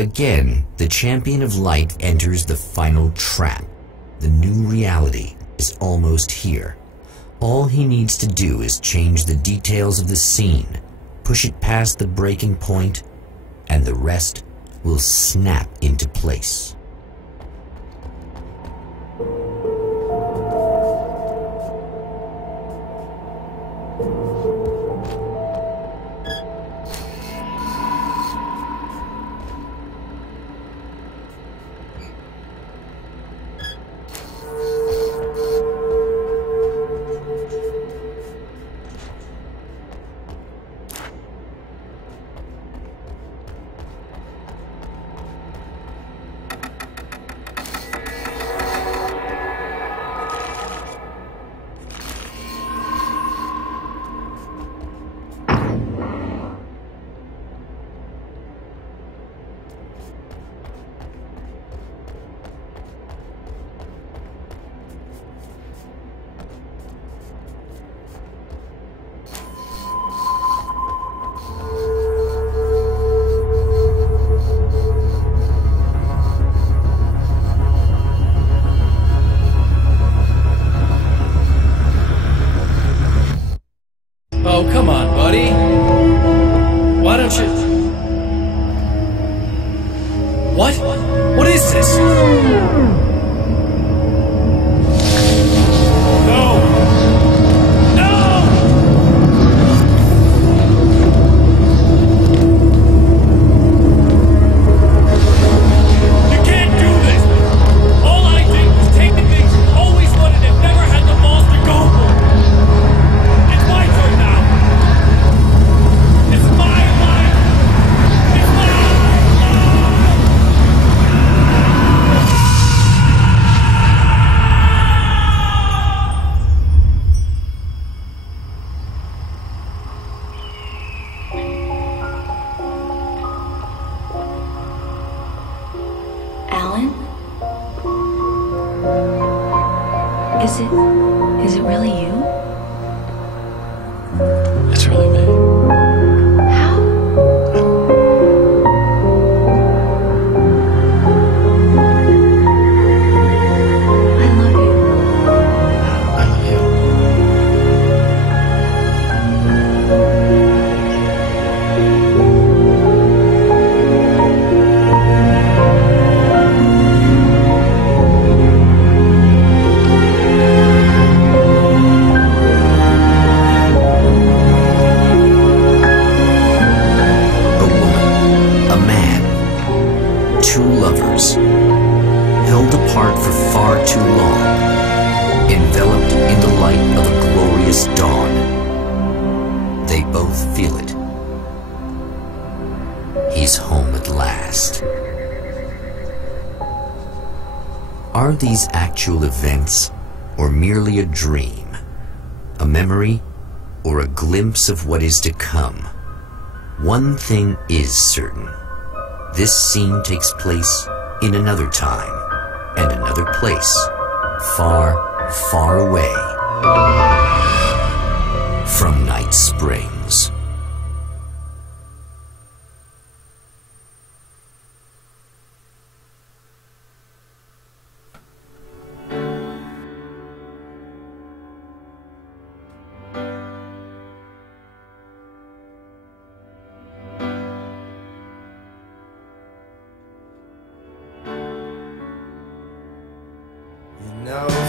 Again, the champion of light enters the final trap. The new reality is almost here. All he needs to do is change the details of the scene, push it past the breaking point, and the rest will snap into place. Oh, come on, buddy. Why don't you... What? What is this? No! No! You can't do this! All I did was take the things you always wanted and never had the balls to go for. It's my turn now! It's my life! It's my life! Alan? Is it really you? It's really me. How? I love you. I love you. Two lovers, held apart for far too long, enveloped in the light of a glorious dawn. They both feel it. He's home at last. Are these actual events, or merely a dream? A memory, or a glimpse of what is to come? One thing is certain. This scene takes place in another time and another place, far, far away from Night Springs. No.